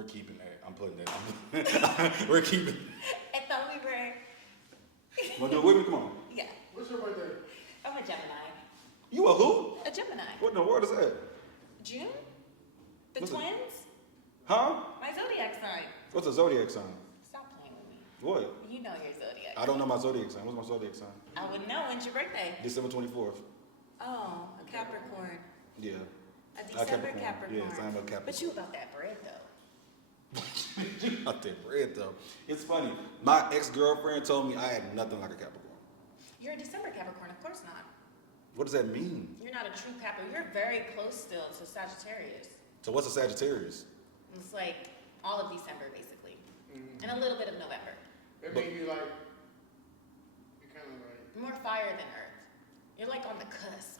We're keeping that. I'm putting that. We're keeping. I thought we were. Want to do it with me? Come on. Yeah. What's your birthday? I'm a Gemini. You a who? A Gemini. What in the world is that? June? The What's it? twins? Huh? My zodiac sign. What's a zodiac sign? Stop playing with me. What? You know your zodiac. I don't know my zodiac sign. What's my zodiac sign? I would know. When's your birthday? December 24th. Oh, a Capricorn. Yeah. A December Capricorn. Yeah, sign up Capricorn. But you about that bread though. Not that bread though. It's funny. My ex-girlfriend told me I had nothing like a Capricorn. You're a December Capricorn, of course not. What does that mean? You're not a true Capricorn. You're very close still to Sagittarius. So what's a Sagittarius? It's like all of December basically, and a little bit of November. That means you like, you kind of like. More fire than earth. You're like on the cusp.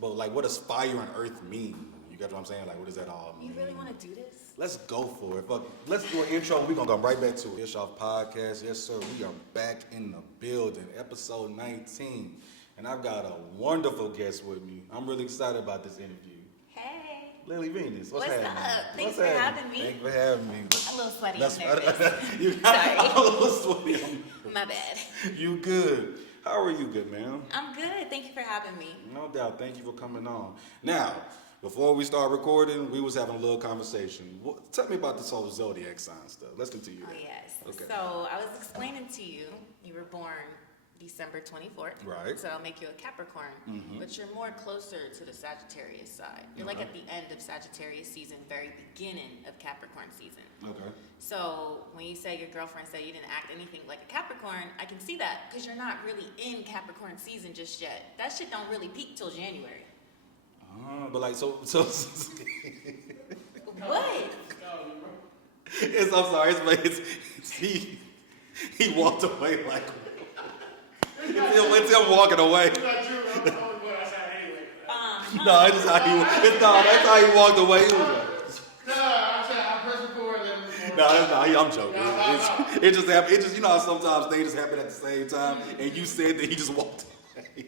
But like, what does fire and earth mean? You get what I'm saying? Like, what does that all mean? You really want to do this? Let's go for it. Fuck. Let's do an intro. We're going to go right back to it. Fish Off Podcast. Yes, sir. We are back in the building. Episode 19. And I've got a wonderful guest with me. I'm really excited about this interview. Hey. Lily Venus. What's happening? up? Thanks What's for happening? having me. Thank you for having me. A little sweaty. That's I'm nervous. you Sorry. a little sweaty. My bad. You good. How are you, good man? I'm good. Thank you for having me. No doubt. Thank you for coming on. Now, before we start recording, we was having a little conversation. Tell me about this whole zodiac sign stuff. Let's continue. Oh, yes. Okay. So I was explaining to you, you were born December 24th. Right. So I'll make you a Capricorn. But you're more closer to the Sagittarius side. You're like at the end of Sagittarius season, very beginning of Capricorn season. Okay. So when you say your girlfriend said you didn't act anything like a Capricorn, I can see that because you're not really in Capricorn season just yet. That shit don't really peak till January. But like, so What? I'm sorry, he walked away like, it's him walking away. It's not true. I'm the only boy outside anyway. No, it's just that's how he walked away. He was like, No, I'm saying I press record and then record. no, that's not. I'm joking. No. It just happened. It just, you know how sometimes things just happen at the same time, and you said that he just walked away.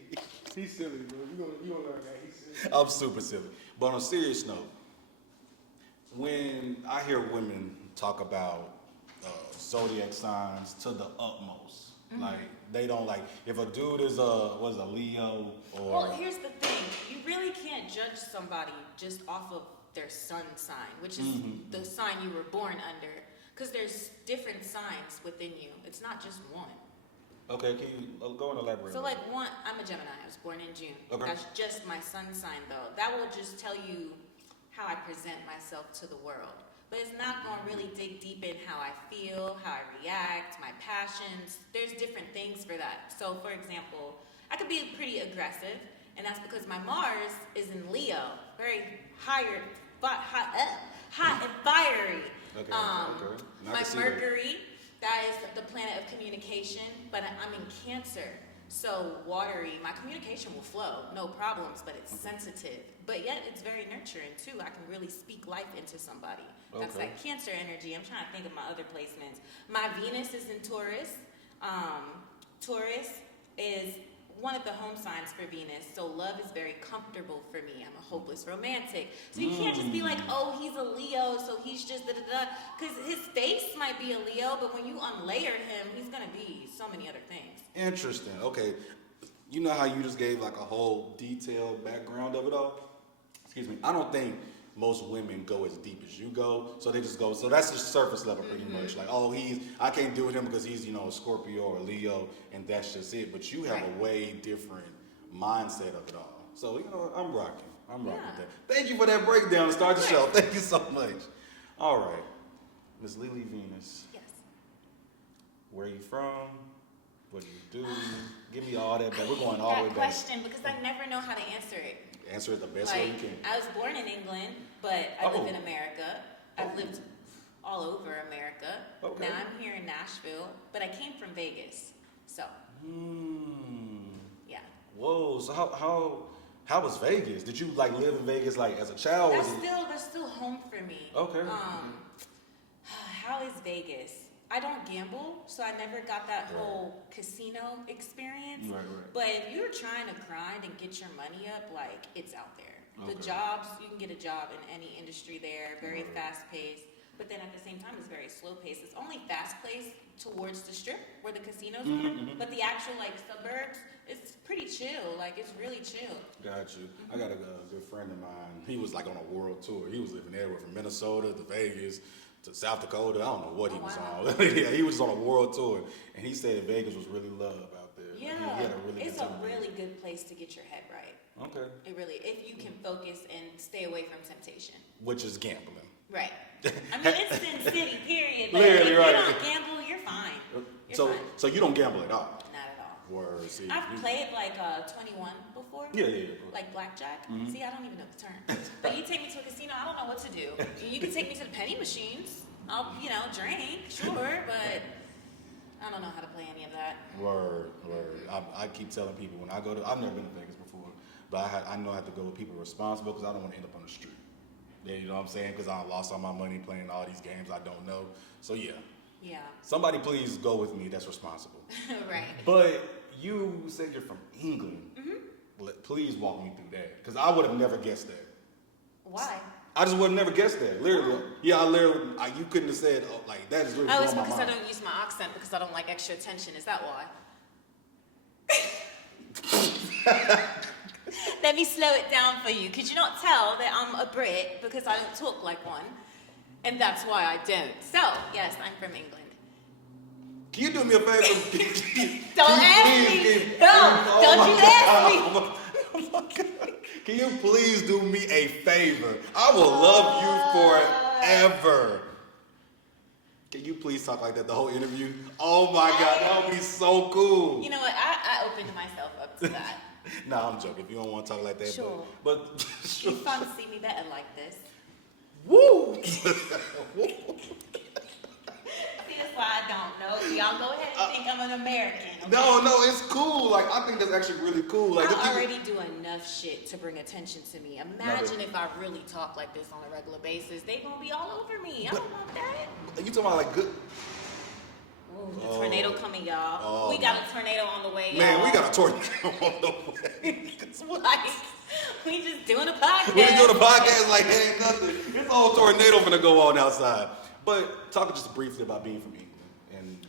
He's silly, bro. You gonna learn that. He's silly. I'm super silly. But on a serious note, when I hear women talk about zodiac signs to the utmost, like they don't like if a dude is a Leo or. Well, here's the thing. You really can't judge somebody just off of their sun sign, which is the sign you were born under, because there's different signs within you. It's not just one. Okay, can you go and elaborate? So like one, I'm a Gemini. I was born in June. Okay. That's just my sun sign though. That will just tell you how I present myself to the world. But it's not going to really dig deep in how I feel, how I react, my passions. There's different things for that. So for example, I could be pretty aggressive, and that's because my Mars is in Leo, very hot and fiery. Okay. My Mercury, that is the planet of communication, but I'm in Cancer. So watery, my communication will flow, no problems, but it's sensitive. But yet it's very nurturing too. I can really speak life into somebody. That's Okay. like Cancer energy. I'm trying to think of my other placements. My Venus is in Taurus. Taurus is one of the home signs for Venus, so love is very comfortable for me. I'm a hopeless romantic. So you can't just be like, oh, he's a Leo, so he's just da-da-da. Because his face might be a Leo, but when you unlayer him, he's going to be so many other things. Interesting. Okay. You know how you just gave like a whole detailed background of it all? Excuse me. I don't think most women go as deep as you go. So they just go, so that's just surface level pretty much. Like, oh, I can't do with him because he's, a Scorpio or Leo, and that's just it. But you have a way different mindset of it all. So, I'm rocking. I'm rocking with that. Thank you for that breakdown to start the show. Thank you so much. All right. Miss Lili Venus. Yes. Where are you from? What do you do? Give me all that back. We're going all the way that back. question, because I never know how to answer it. Answer it the best way you can. I was born in England, but I live in America. I've lived all over America. Okay. Now I'm here in Nashville, but I came from Vegas. So, yeah. Whoa. So how was Vegas? Did you live in Vegas as a child? That's still home for me. Okay. How is Vegas? I don't gamble, so I never got that whole casino experience. Right. But if you're trying to grind and get your money up, it's out there. The jobs, you can get a job in any industry there, very fast paced. but then at the same time, it's very slow paced. It's only fast paced towards the strip where the casinos are, but the actual like suburbs, it's pretty chill. Like it's really chill. Got you. I got a good friend of mine. He was like on a world tour. He was living everywhere from Minnesota to Vegas to South Dakota. I don't know what he was on. Yeah, he was on a world tour, and he said Vegas was really love out there. Yeah, Like, he had a really it's good a time. really good place to get your head right. Okay. It really, if you can focus and stay away from temptation. Which is gambling. Right. I mean, it's Sin City, period. But Literally, if right. you don't gamble, you're fine. You're fine. So you don't gamble at all. Not at all. Word. See, I've played like 21 before. Yeah. Like blackjack. See, I don't even know the term. But you take me to a casino, I don't know what to do. You can take me to the penny machines. I'll, drink, sure, but I don't know how to play any of that. Word. I keep telling people when I go to, I've never been to Vegas before, but I know I have to go with people responsible because I don't want to end up on the street. Yeah, you know what I'm saying? Because I lost all my money playing all these games I don't know. So yeah. Yeah. Somebody please go with me that's responsible. Right. But you said you're from England. Please walk me through that because I would have never guessed that. Why? I just would have never guessed that. Literally. Yeah, you couldn't have said, like, that is literally Oh, it's blowing my because I mind. don't use my accent because I don't like extra attention. Is that why? Let me slow it down for you. Could you not tell that I'm a Brit because I don't talk like one? And that's why I don't. So, yes, I'm from England. Can you do me a favor? Don't ask me. No, don't you ask me. Can you please do me a favor? I will love you forever. Can you please talk like that the whole interview? Oh my God, that would be so cool. You know what? I opened myself up to that. Nah, I'm joking. If you don't want to talk like that, Sure. but It's fun to see me better like this. woo! See, that's why I don't know. Y'all go ahead and think I'm an American. Okay? No, it's cool. Like I think that's actually really cool. Like I already do enough shit to bring attention to me. Imagine if I really talk like this on a regular basis. They gonna be all over me. I don't want that. You talking about like good? Ooh, the tornado coming, y'all. Oh, we got a tornado on the way, y'all. Man, we got a tornado on the way. Like, we just doing a podcast. We doing a podcast like it ain't nothing. It's a whole tornado finna go on outside. But talk just briefly about being from England and.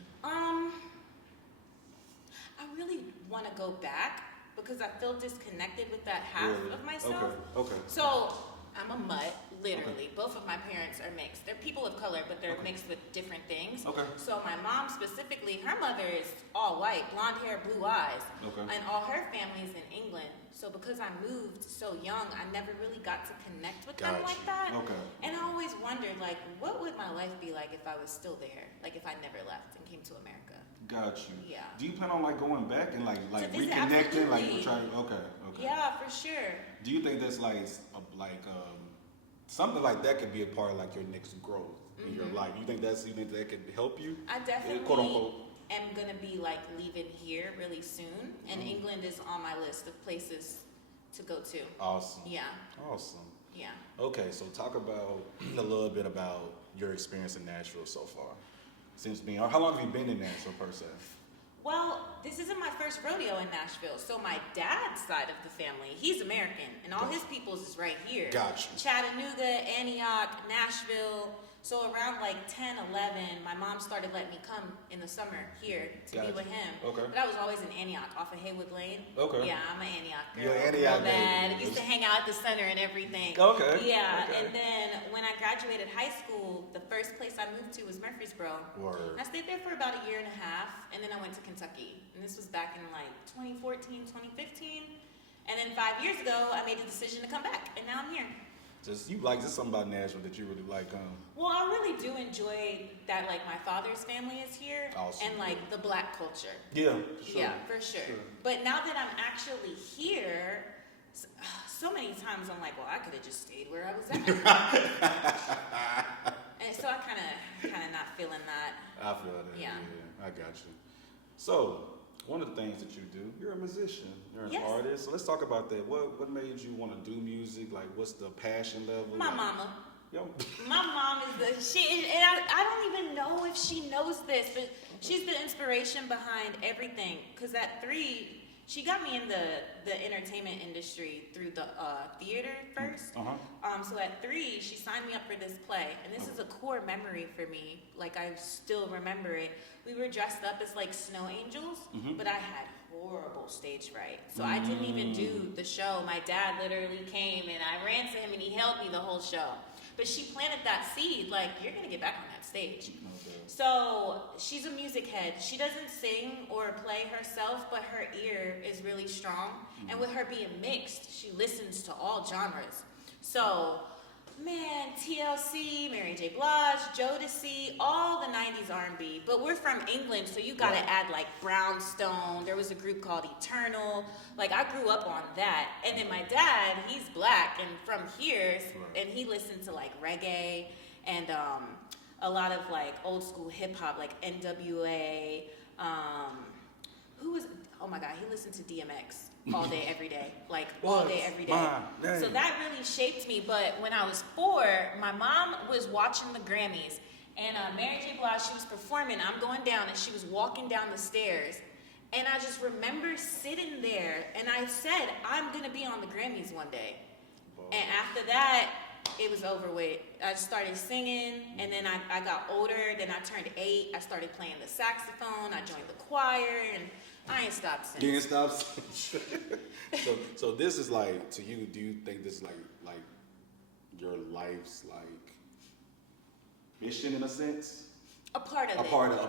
I really want to go back because I feel disconnected with that half Really? of myself. Okay. So I'm a mutt, literally. Both of my parents are mixed. They're people of color, but they're mixed with different things. Okay. So my mom specifically, her mother is all white, blonde hair, blue eyes. Okay. And all her family's in England. So because I moved so young, I never really got to connect with them Gotcha. like that. Okay. And I always wondered, like, what would my life be like if I was still there? Like if I never left and came to America. Got you. Yeah. Do you plan on like going back and like visit, reconnecting, like absolutely. trying? Okay. Yeah, for sure. Do you think that's like something like that could be a part of like your next growth in your life? You think that could help you? I definitely quote unquote. am gonna be like leaving here really soon, and England is on my list of places to go to. Awesome. Yeah, Awesome. yeah. Okay, so talk about a little bit about your experience in Nashville so far. Since being, how long have you been in Nashville per se? Well, this isn't my first rodeo in Nashville. So my dad's side of the family, he's American, and all his peoples is right here. Gotcha. Chattanooga, Antioch, Nashville. So around like 10, 11, my mom started letting me come in the summer here to be Gotcha. with him. Okay. But I was always in Antioch, off of Haywood Lane. Okay. Yeah, I'm an Antioch girl. You're an Antioch real bad. baby. Used to hang out at the center and everything. Okay. Yeah, Okay. and then when I graduated high school, the first place I moved to was Murfreesboro. Word. I stayed there for about a year and a half, and then I went to Kentucky. And this was back in like 2014, 2015. And then 5 years ago, I made the decision to come back, and now I'm here. Just something about Nashville that you really like. Well, I really do enjoy that, like, my father's family is here, Awesome. and like the black culture. Yeah. Sure. Yeah, for sure. But now that I'm actually here, so many times I'm like, well, I could have just stayed where I was at. And so I kind of not feeling that. I feel that. Yeah. I got you. So, one of the things that you do, you're a musician, you're an Yes. artist. So let's talk about that. What made you want to do music? Like, what's the passion level? My Like, mama. Yo. My mom is and I don't even know if she knows this, but she's the inspiration behind everything. Cause at 3, She got me in the entertainment industry through the theater first. So at 3, she signed me up for this play, and this is a core memory for me. Like, I still remember it. We were dressed up as like snow angels, but I had horrible stage fright. So I didn't even do the show. My dad literally came and I ran to him and he held me the whole show. But she planted that seed, like, you're gonna get back on that stage. So she's a music head. She doesn't sing or play herself, but her ear is really strong. And with her being mixed, she listens to all genres. So, man, TLC, Mary J. Blige, Jodeci, all the 90s R&B. But we're from England, so you gotta add like Brownstone. There was a group called Eternal. Like, I grew up on that. And then my dad, he's black and from here, and he listened to like reggae and a lot of like old school hip hop, like NWA. Oh my God, he listened to DMX all day, every day, like all day, every day. So that really shaped me. But when I was 4, my mom was watching the Grammys, and Mary J. Blige, she was performing. I'm going down, and she was walking down the stairs, and I just remember sitting there, and I said, I'm gonna be on the Grammys one day. And after that, it was over with. I started singing, and then I got older. Then I turned 8. I started playing the saxophone. I joined the choir, and I ain't stopped since. You ain't stopped since. So this is like, to you, do you think this is like your life's like mission in a sense? A part of it. A part of a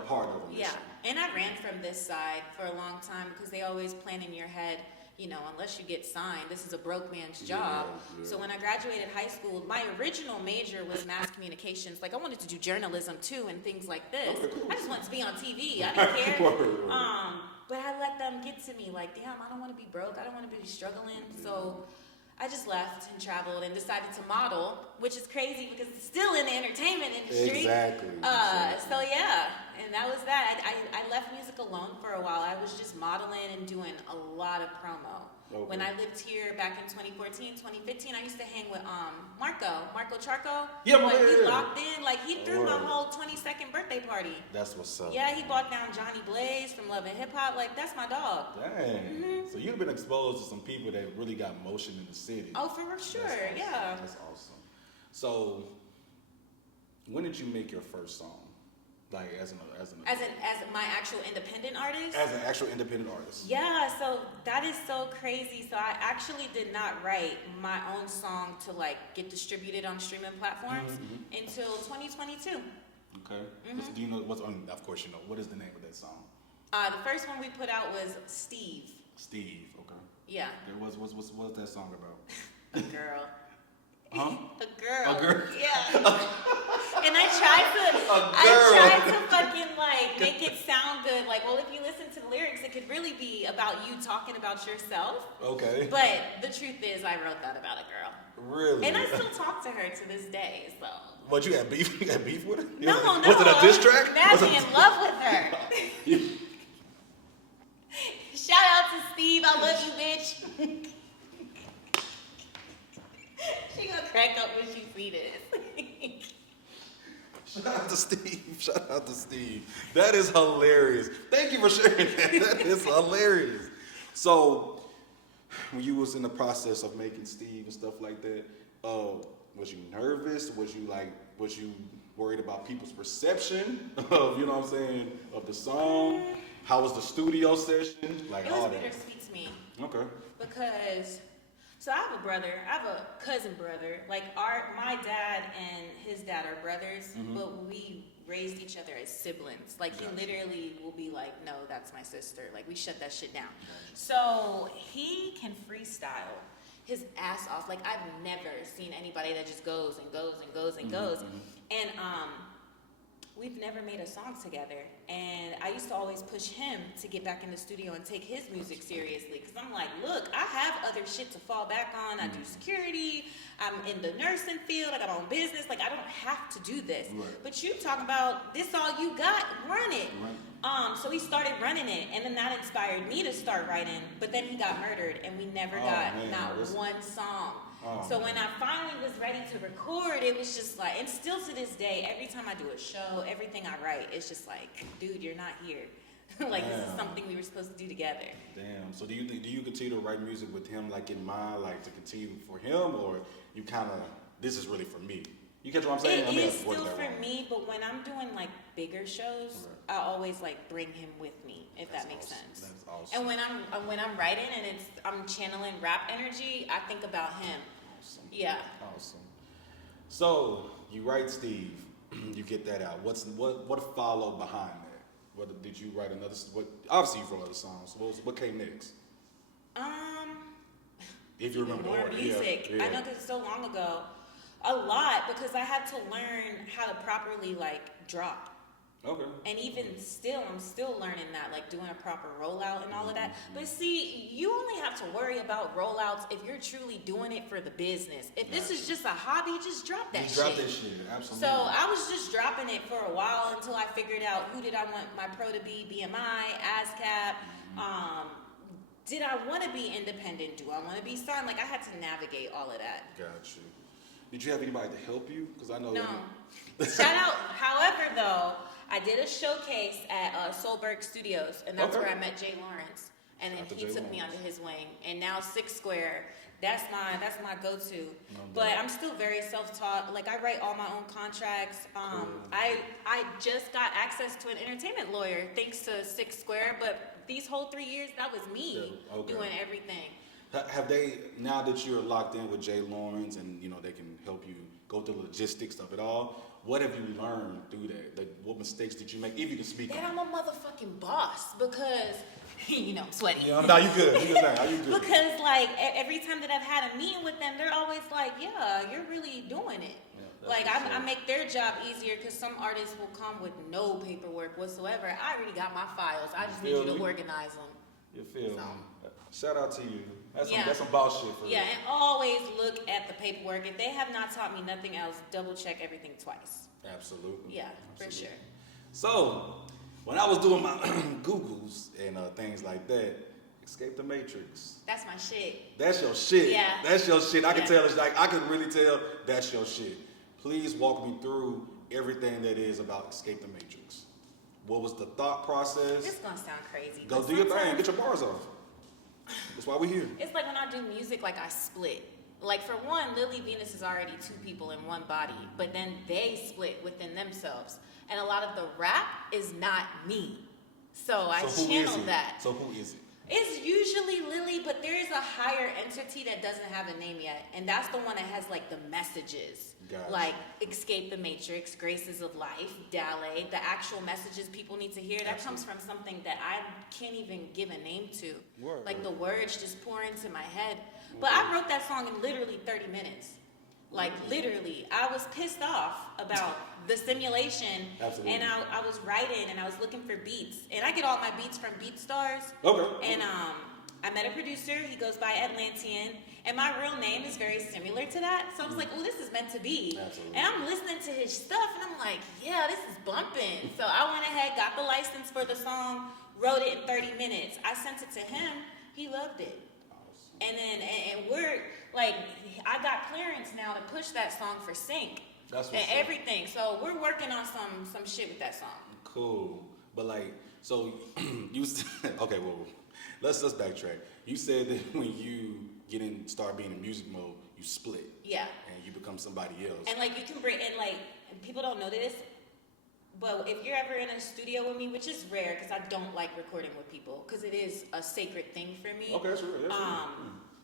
mission. Yeah, and I ran from this side for a long time because they always plan in your head, you know, unless you get signed, this is a broke man's job. Yeah. So when I graduated high school, my original major was mass communications. Like, I wanted to do journalism too and things like this. Okay, cool. I just wanted to be on TV. I didn't care. But I let them get to me like, damn, I don't want to be broke. I don't want to be struggling. So I just left and traveled and decided to model, which is crazy because it's still in the entertainment industry. Exactly. So yeah, and that was that. I left music alone for a while. I was just modeling and doing a lot of promo. Okay. When I lived here back in 2014, 2015, I used to hang with Marco Charco. Yeah, he locked in, like he threw my whole 22nd birthday party. That's what's up. Yeah, he brought down Johnny Blaze from Love and Hip Hop. Like, that's my dog. Dang. So you've been exposed to some people that really got motion in the city. Oh, for sure. That's awesome. Yeah. That's awesome. So when did you make your first song? Like as my actual independent artist? As an actual independent artist. Yeah, so that is so crazy. So I actually did not write my own song to like get distributed on streaming platforms until 2022. Okay. Do you know what's on? Of course you know. What is the name of that song? The first one we put out was Steve. Steve. Okay. Yeah. What's that song about? A girl. Huh? A girl. A girl. Yeah. And I tried to fucking like make it sound good. Like, well, if you listen to the lyrics, it could really be about you talking about yourself. Okay. But the truth is, I wrote that about a girl. Really? And I still talk to her to this day. So. What, you had beef? You got beef with her? No. Was it a diss track? Mad me in love with her. Shout out to Steve. I love you, bitch. She gonna crack up when she see this. Shout out to Steve. That is hilarious. Thank you for sharing that. That is hilarious. So, when you was in the process of making Steve and stuff like that, was you nervous? Was you worried about people's perception of, you know what I'm saying, of the song? How was the studio session? Like, it all was that. bittersweet to me. Okay. Because, so I have a brother. I have a cousin brother. Like, my dad and his dad are brothers, but we raised each other as siblings. Like, he literally will be like, no, that's my sister. Like, we shut that shit down. So he can freestyle his ass off. Like, I've never seen anybody that just goes and goes and goes and goes. And we've never made a song together. And I used to always push him to get back in the studio and take his music seriously. Because I'm like, look, I have other shit to fall back on. I do security. I'm in the nursing field. I got my own business. Like, I don't have to do this. Right. But you talking about this all you got, run it. Right. So he started running it. And then that inspired me to start writing. But then he got murdered. And we never got one song. So when I finally was ready to record, it was just like, and still to this day, every time I do a show, everything I write, it's just like, dude, you're not here. Like this is Damn. something we were supposed to do together. Damn. So do you continue to write music with him like in mind, like to continue for him, or you kind of this is really for me? You catch what I'm saying? It I mean, is I've worked still that for wrong. me, but when I'm doing like bigger shows, Right. I always like bring him with me, if That's that makes awesome. sense. That's awesome. And when I'm writing and I'm channeling rap energy, I think about him. Awesome. Yeah. Awesome. So you write Steve, you get that out. What followed behind that? What did you write another? What obviously you wrote other songs. What came next? If you remember the More order. music. Yeah. I know because it's so long ago. A lot because I had to learn how to properly like drop. Okay. And even still, I'm still learning that, like doing a proper rollout and all of that. Mm-hmm. But see, you only have to worry about rollouts if you're truly doing it for the business. If this is just a hobby, just drop that Just shit. drop that shit. Absolutely. So I was just dropping it for a while until I figured out who did I want my pro to be, BMI, ASCAP. Did I want to be independent? Do I want to be signed? Like I had to navigate all of that. Got you. Did you have anybody to help you? Because I know. No. Shout out. However, though, I did a showcase at Solberg Studios, and that's Okay. where I met Jay Lawrence, and then Shout out to he Jay took me Lawrence. under his wing. And now Six Square, that's my go-to. No But doubt. I'm still very self-taught. Like I write all my own contracts. Cool. I just got access to an entertainment lawyer thanks to Six Square, but these whole 3 years that was me Yeah, okay. doing everything. Have they, now that you're locked in with Jay Lawrence and you know they can help you go through the logistics of it all, what have you learned through that? Like, what mistakes did you make? If you can speak And on I'm a motherfucking boss because, I'm sweaty. it. Yeah, no, you good. You good. Are you good? Because like every time that I've had a meeting with them, they're always like, "Yeah, you're really doing it." Yeah, that's Like what's I up. make their job easier because some artists will come with no paperwork whatsoever. I already got my files. I just need Feel you to me? organize them. You feel So. me? Shout out to you. Yeah. That's some boss shit for Yeah, you. and always look at the paperwork. If they have not taught me nothing else, double check everything twice. Absolutely. Yeah, for Absolutely. sure. So, when I was doing my Googles and things like that, Escape the Matrix. That's my shit. That's your shit. Yeah. That's your shit. I can Yeah. tell it's like I can really tell that's your shit. Please walk me through everything that is about Escape the Matrix. What was the thought process? This is gonna sound crazy. Go but do your thing. sometimes- Get your bars off. That's why we're here. It's like when I do music, like I split. Like for one, Lily Venus is already two people in one body, but then they split within themselves. And a lot of the rap is not me. So I So who is channel it? that. So who is it? It's usually Lily, but there is a higher entity that doesn't have a name yet. And that's the one that has like the messages. Gotcha. Like Escape the Matrix, Graces of Life, Dale, the actual messages people need to hear. That comes from something that I can't even give a name to. Word. Like the words just pour into my head. But I wrote that song in literally 30 minutes. Like literally. I was pissed off about the simulation. Absolutely. And I was writing and I was looking for beats. And I get all my beats from BeatStars. Okay. And I met a producer. He goes by Atlantean. And my real name is very similar to that. So I was like, oh, this is meant to be. Absolutely. And I'm listening to his stuff and I'm like, yeah, this is bumping. So I went ahead, got the license for the song, wrote it in 30 minutes. I sent it to him. He loved it. And then, and we're like, I got clearance now to push that song for sync. That's and what's up. everything. So we're working on some shit with that song. Cool. But like, so you okay? Well, let's backtrack. You said that when you start being in music mode, you split Yeah. and you become somebody else. And like you can bring, and like people don't know this, but if you're ever in a studio with me, which is rare because I don't like recording with people because it is a sacred thing for me. Okay, that's real. That's real.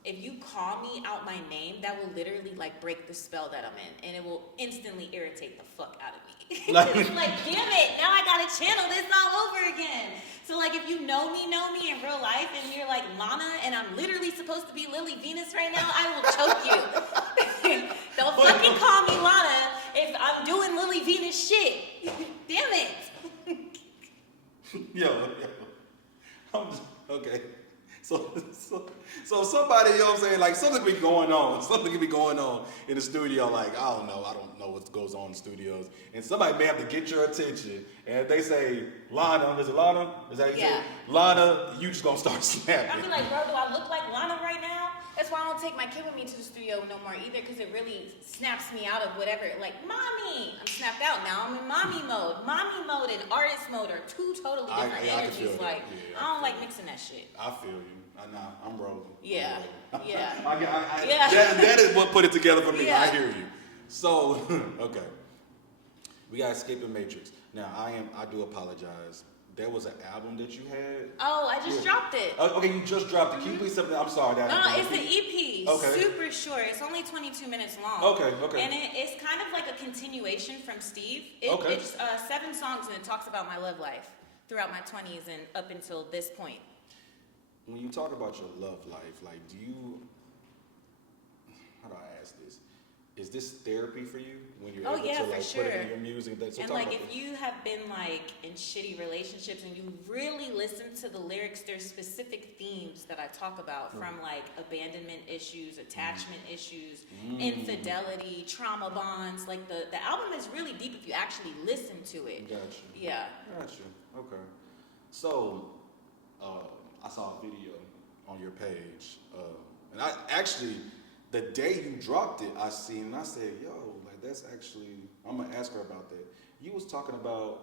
If you call me out my name, that will literally like break the spell that I'm in, and it will instantly irritate the fuck out of me. Like- It's like, damn it, now I gotta channel this all over again. So like, if you know me in real life, and you're like Lana, and I'm literally supposed to be Lily Venus right now, I will choke you. Don't fucking call me Lana if I'm doing Lily Venus shit. Damn it. Yo. Okay. So somebody, you know what I'm saying, like something could be going on. Something could be going on in the studio. Like I don't know what goes on in studios. And somebody may have to get your attention. And if they say Lana, is it Lana? Is that how you say Yeah. it? Lana, you just gonna start I'll snapping. be like, bro, do I look like Lana right now? That's why I don't take my kid with me to the studio no more either, because it really snaps me out of whatever. Like, mommy, I'm snapped out now. I'm in mommy mode. Mommy mode and artist mode are two totally different energies. Like, I don't like mixing that shit. I feel you. I'm rolling. Yeah. Yeah. That is what put it together for me. Yeah. I hear you. So, okay. We got Escape the Matrix. Now, I do apologize. There was an album that you had. Oh, I just dropped it. Okay, you just dropped it. Can you please tell me? I'm sorry. No, it's the EP. Okay. Super short. It's only 22 minutes long. Okay. And it's kind of like a continuation from Steve. Okay. It's 7 songs, and it talks about my love life throughout my 20s and up until this point. When you talk about your love life, like, how do I ask this? Is this therapy for you when you're able to like put it in your music? And like if you have been like in shitty relationships and you really listen to the lyrics, there's specific themes that I talk about from like abandonment issues, attachment issues, infidelity, trauma bonds. Like the album is really deep if you actually listen to it. Gotcha. Yeah. Gotcha. Okay. So, I saw a video on your page, and I actually, the day you dropped it, I seen and I said, yo, like that's actually, I'm gonna ask her about that. You was talking about,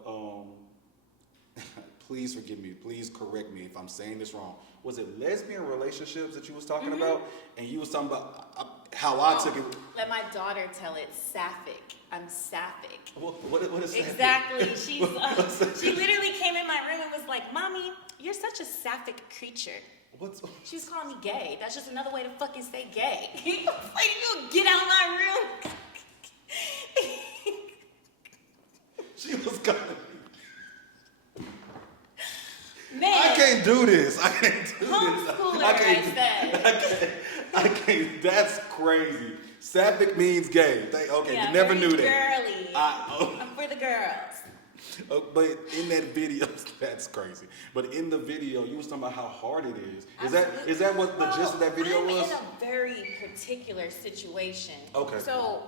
please forgive me, please correct me if I'm saying this wrong. Was it lesbian relationships that you was talking about? And you was talking about how I took it. Let my daughter tell it, sapphic. I'm sapphic. What is that? Exactly. She literally came in my room and was like, Mommy, you're such a sapphic creature. She was calling me gay. That's just another way to fucking say gay. Like, you get out of my room. She was coming. Man. I can't do this. I can't do Homeschooler, this. I can't. That's crazy. Sapphic means gay. Yeah, you never very knew that. Girly. I'm for the girls. But in that video, that's crazy. But in the video, you was talking about how hard it is. Is that what the gist of that video was? I'm in a very particular situation. Okay. So,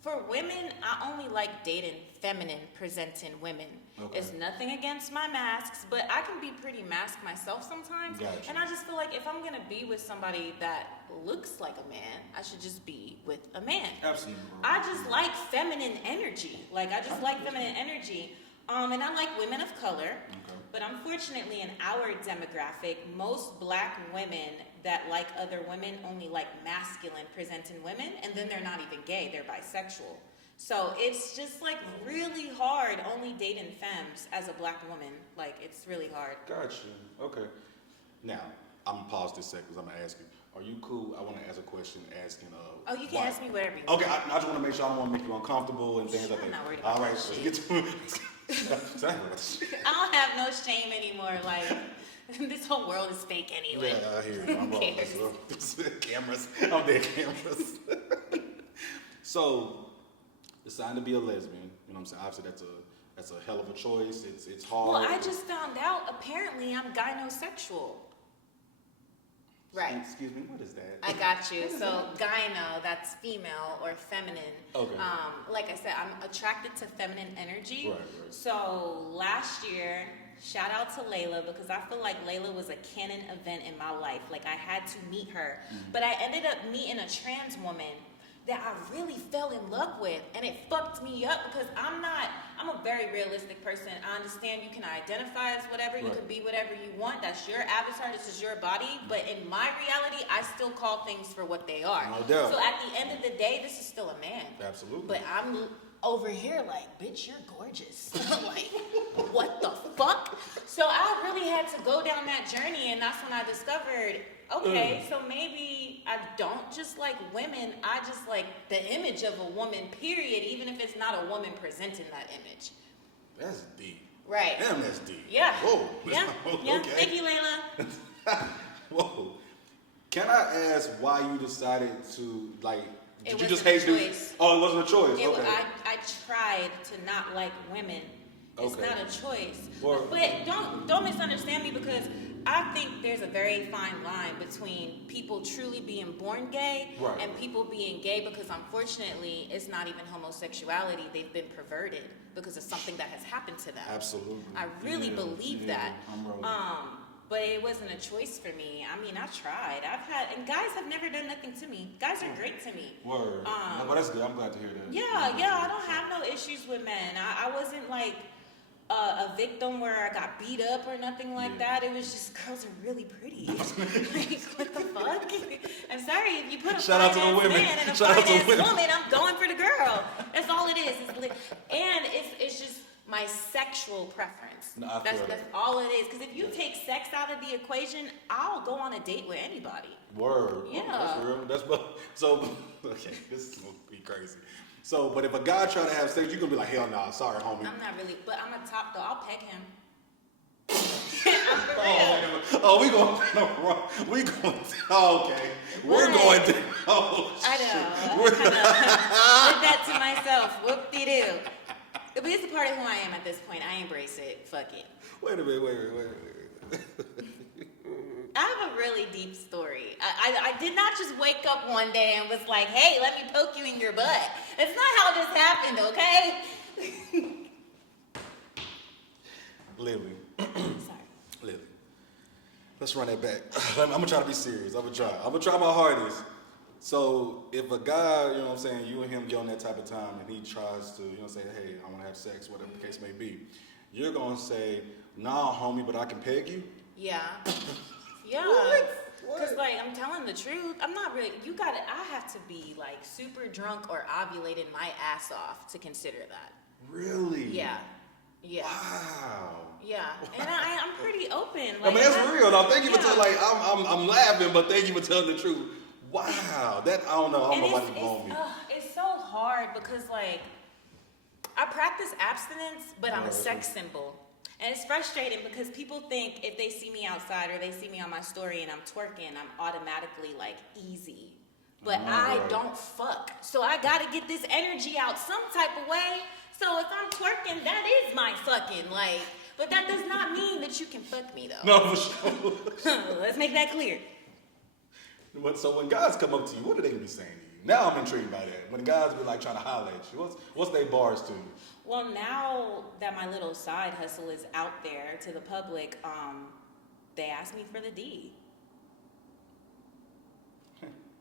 for women, I only like dating feminine presenting women. Okay. It's nothing against my masks, but I can be pretty masked myself sometimes. Gotcha. And I just feel like if I'm gonna be with somebody that looks like a man, I should just be with a man. Absolutely. I just like feminine energy. Like, I just like feminine energy. And I like women of color. Okay. But unfortunately, in our demographic, most black women that like other women only like masculine presenting women, and then they're not even gay, they're bisexual. So it's just like really hard only dating femmes as a black woman. Like, it's really hard. Gotcha. Okay. Now, I'm gonna pause this second because I'm gonna ask you. Are you cool? I want to ask a question asking. Oh, you can ask me whatever you want. Okay, I just want to make sure I don't want to make you uncomfortable and things like that. I'm not worried about all right, that let's shit. get to it. I don't have no shame anymore. Like, this whole world is fake anyway. Yeah, I hear you. I'm Who wrong. cares? So, cameras. I'm dead cameras. So, deciding to be a lesbian. You know what I'm saying? Obviously, that's a hell of a choice. It's hard. Well, I just found out. Apparently, I'm gynosexual. Right. Excuse me, what is that? I got you. So gyno, that's female or feminine. Okay. Like I said, I'm attracted to feminine energy. Right. So last year, shout out to Layla, because I feel like Layla was a canon event in my life. Like, I had to meet her. But I ended up meeting a trans woman that I really fell in love with, and it fucked me up because I'm a very realistic person. I understand you can identify as whatever, you can be whatever you want, that's your avatar, this is your body, but in my reality, I still call things for what they are. No doubt. So at the end of the day, this is still a man. Absolutely. But I'm over here like, bitch, you're gorgeous. Like, what the fuck? So I really had to go down that journey, and that's when I discovered, okay, so maybe I don't just like women, I just like the image of a woman, period, even if it's not a woman presenting that image. That's deep. Right. Damn, that's deep. Yeah. Whoa. Yeah. Yeah. Okay. Thank you, Layla. Whoa. Can I ask why you decided to, like, did you just wasn't hate a this? choice. Oh, it wasn't a choice. It, Okay. I tried to not like women. It's Okay. not a choice. Well- But don't misunderstand me, because I think there's a very fine line between people truly being born gay Right. and people being gay because unfortunately it's not even homosexuality. They've been perverted because of something that has happened to them. Absolutely. I really believe that. I'm rolling. But it wasn't a choice for me. I mean, I tried. And guys have never done nothing to me. Guys are great to me. Word. No, but that's good. I'm glad to hear that. Yeah, I don't have no issues with men. I wasn't like a victim where I got beat up or nothing like that. It was just girls are really pretty. Like, what the fuck? I'm sorry, if you put a Shout out to the fine-ass women. man and a Shout out to the fine-ass women. woman, I'm going for the girl. That's all it is. And it's just my sexual preference. No, I that's feel that. all it is. Because if you take sex out of the equation, I'll go on a date with anybody. Word. Yeah. Oh, that's real. That's what. So, okay, this is gonna be crazy. So, but if a guy try to have sex, you gonna be like, hell nah, sorry, homie. I'm not really, but I'm a top though. I'll peg him. Oh, we going. We going. Okay, we're going to. Oh, I shit. know. I kind of did that to myself. Whoop-de-doo. But it's a part of who I am at this point. I embrace it. Fuck it. Wait a minute. I have a really deep story. I did not just wake up one day and was like, hey, let me poke you in your butt. That's not how this happened, okay? Lily. Sorry. Lily. Let's run that back. I'm gonna try to be serious. I'm gonna try my hardest. So if a guy, you know what I'm saying, you and him get on that type of time and he tries to, you know, say, hey, I want to have sex, whatever the case may be, you're gonna say, nah, homie, but I can peg you? Yeah. Yeah. What? Because, like, I'm telling the truth. I'm not really, I have to be, like, super drunk or ovulated my ass off to consider that. Really? Yeah. Yeah. Wow. Yeah. And I'm pretty open. I mean, that's real, though. Thank you for yeah. telling, like, I'm laughing, but thank you for telling the truth. Wow. That, I don't know. I don't know why you blown me. It's so hard because, like, I practice abstinence, but I'm a sex symbol. And it's frustrating because people think if they see me outside or they see me on my story and I'm twerking, I'm automatically, like, easy. But I don't fuck. So I gotta get this energy out some type of way. So if I'm twerking, that is my fucking, like, but that does not mean that you can fuck me, though. No, for sure. Let's make that clear. So when guys come up to you, what do they be saying to you? Now I'm intrigued by that. When guys be like trying to holler at you, what's their bars to you? Well, now that my little side hustle is out there to the public, they ask me for the D.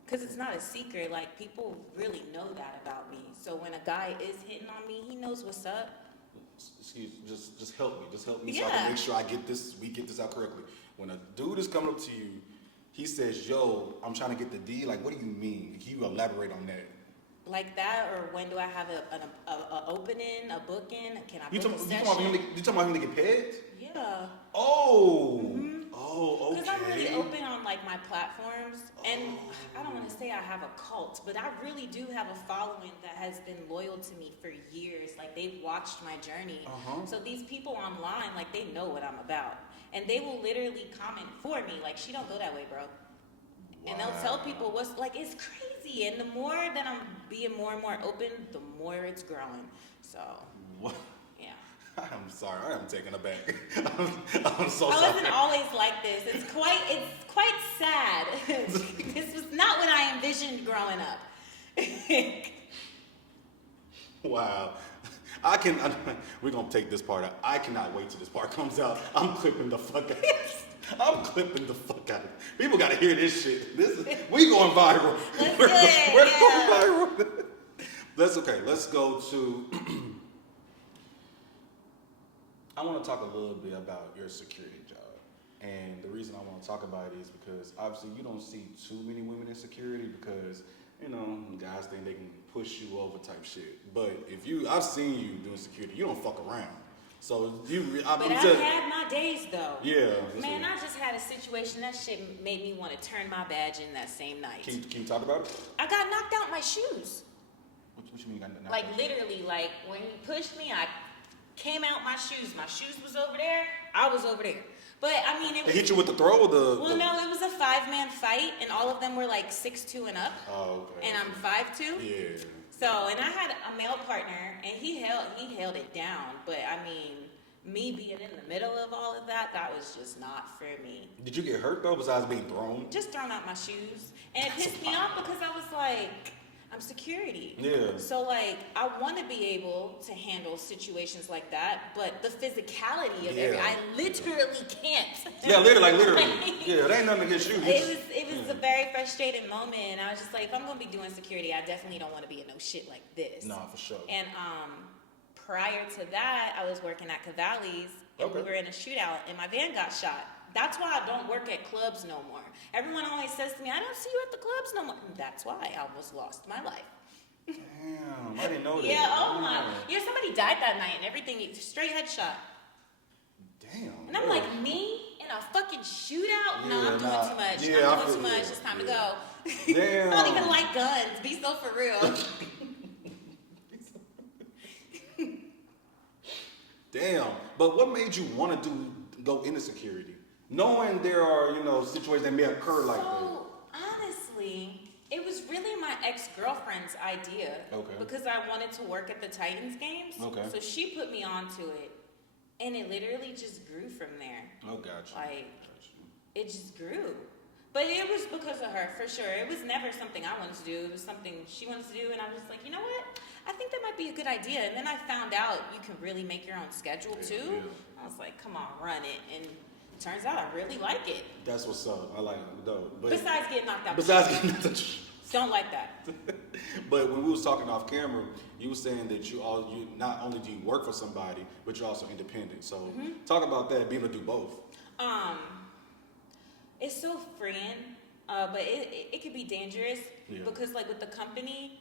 Because it's not a secret. Like, people really know that about me. So when a guy is hitting on me, he knows what's up. Excuse, just help me. Just help me so I Yeah. can make sure we get this out correctly. When a dude is coming up to you, he says, yo, I'm trying to get the D. Like, what do you mean? Can you elaborate on that? Like that, or when do I have a opening, a booking? Can I You book a talking session? about him to get pegged? Yeah. Oh. Mhm. Oh, okay. Because I'm really open on, like, my platforms, and I don't want to say I have a cult, but I really do have a following that has been loyal to me for years. Like, they've watched my journey. So these people online, like, they know what I'm about, and they will literally comment for me, like, she don't go that way, bro. And they'll tell people what's, like, it's crazy, and the more that I'm being more and more open, the more it's growing. So, What? yeah. I'm sorry, I am taken aback. I'm so I sorry. wasn't always like this. It's quite sad. This was not what I envisioned growing up. Wow. We're going to take this part out. I cannot wait till this part comes out. I'm clipping the fuck out. I'm clipping the fuck out. People got to hear this shit. We going viral. Let's We're do it, going viral. That's okay. Let's go to... I want to talk a little bit about your security job. And the reason I want to talk about it is because obviously you don't see too many women in security because, you know, guys think they can push you over type shit. But I've seen you doing security, you don't fuck around. So But I've had my days though. Yeah. Man, I just had a situation, that shit made me want to turn my badge in that same night. Can you talk about it? I got knocked out my shoes. What you mean you got knocked Like out? literally, like when he pushed me, I came out my shoes. My shoes was over there, I was over there. But I mean, it was... They hit you with the throw or the... Well, no, it was a 5-man fight, and all of them were like 6'2" and up. Oh, okay. And I'm 5'2". Yeah. So, and I had a male partner, and he held it down. But I mean, me being in the middle of all of that was just not for me. Did you get hurt though, besides being thrown? Just throwing out my shoes, and it pissed me off because I was like, I'm security. Yeah. So like, I want to be able to handle situations like that, but the physicality of I literally can't. Yeah, literally. Yeah, there ain't nothing against you. It was a very frustrating moment, and I was just like, if I'm gonna be doing security, I definitely don't want to be in no shit like this. Nah, for sure. And prior to that, I was working at Cavalli's, and we were in a shootout, and my van got shot. That's why I don't work at clubs no more. Everyone always says to me, I don't see you at the clubs no more. That's why I almost lost my life. Damn, I didn't know that. Yeah, oh my. Yeah, somebody died that night and everything, straight headshot. Damn. And I'm like, me in a fucking shootout? No, I'm doing too much. Yeah, I'm doing too much. It's time to go. Damn. I don't even like guns. Be so for real. Damn. But what made you want to go into security? Knowing there are, situations that may occur like that. So, honestly, it was really my ex-girlfriend's idea. Okay. Because I wanted to work at the Titans games. Okay. So she put me onto it. And it literally just grew from there. Oh, gotcha. Like, it just grew. But it was because of her, for sure. It was never something I wanted to do. It was something she wanted to do. And I was just like, you know what? I think that might be a good idea. And then I found out you can really make your own schedule, too. Yeah. I was like, come on, run it. And turns out I really like it. That's what's up. I like it, though. But Besides getting knocked out. Don't like that. But when we was talking off camera, you were saying that you not only do you work for somebody, but you're also independent. So talk about that, being able to do both. It's so freeing, but it could be dangerous because like with the company,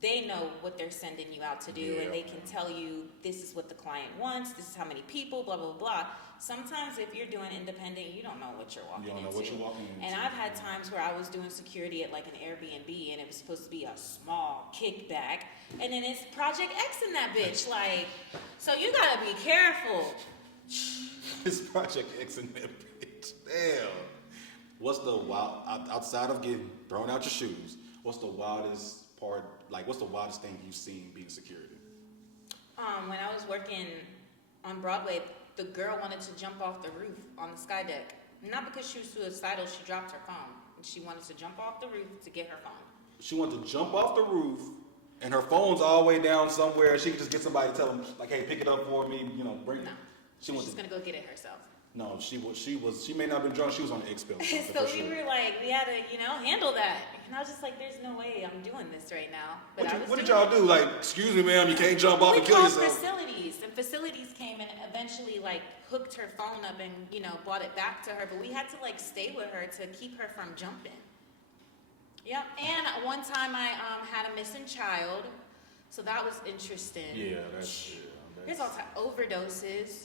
they know what they're sending you out to do, and they can tell you this is what the client wants, this is how many people, blah blah blah. Sometimes if you're doing independent, you don't know what you're walking into. And I've had times where I was doing security at like an Airbnb, and it was supposed to be a small kickback, and then it's Project X in that bitch. Like, so you gotta be careful. It's Project X in that bitch. Damn. What's the wild outside of getting thrown out your shoes? What's the wildest part? Like, what's the wildest thing you've seen being security? When I was working on Broadway, the girl wanted to jump off the roof on the sky deck. Not because she was suicidal, she dropped her phone. And she wanted to jump off the roof to get her phone. She wanted to jump off the roof, and her phone's all the way down somewhere. She could just get somebody to tell them, like, hey, pick it up for me, bring it. No, she's just gonna go get it herself. No, she may not have been drunk. She was on the X pill. So we were like, we had to, handle that. And I was just like, there's no way I'm doing this right now. But what did y'all do? Like, excuse me, ma'am, you can't jump off and kill yourself. Facilities, and facilities came and eventually like hooked her phone up and brought it back to her. But we had to like stay with her to keep her from jumping. Yep. And one time I had a missing child, so that was interesting. Yeah, that's. There's all types of overdoses.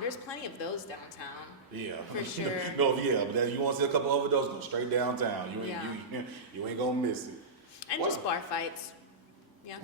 There's plenty of those downtown. Yeah, for sure. But then you want to see a couple overdoses, go straight downtown. You ain't gonna miss it. And just bar fights. Yeah.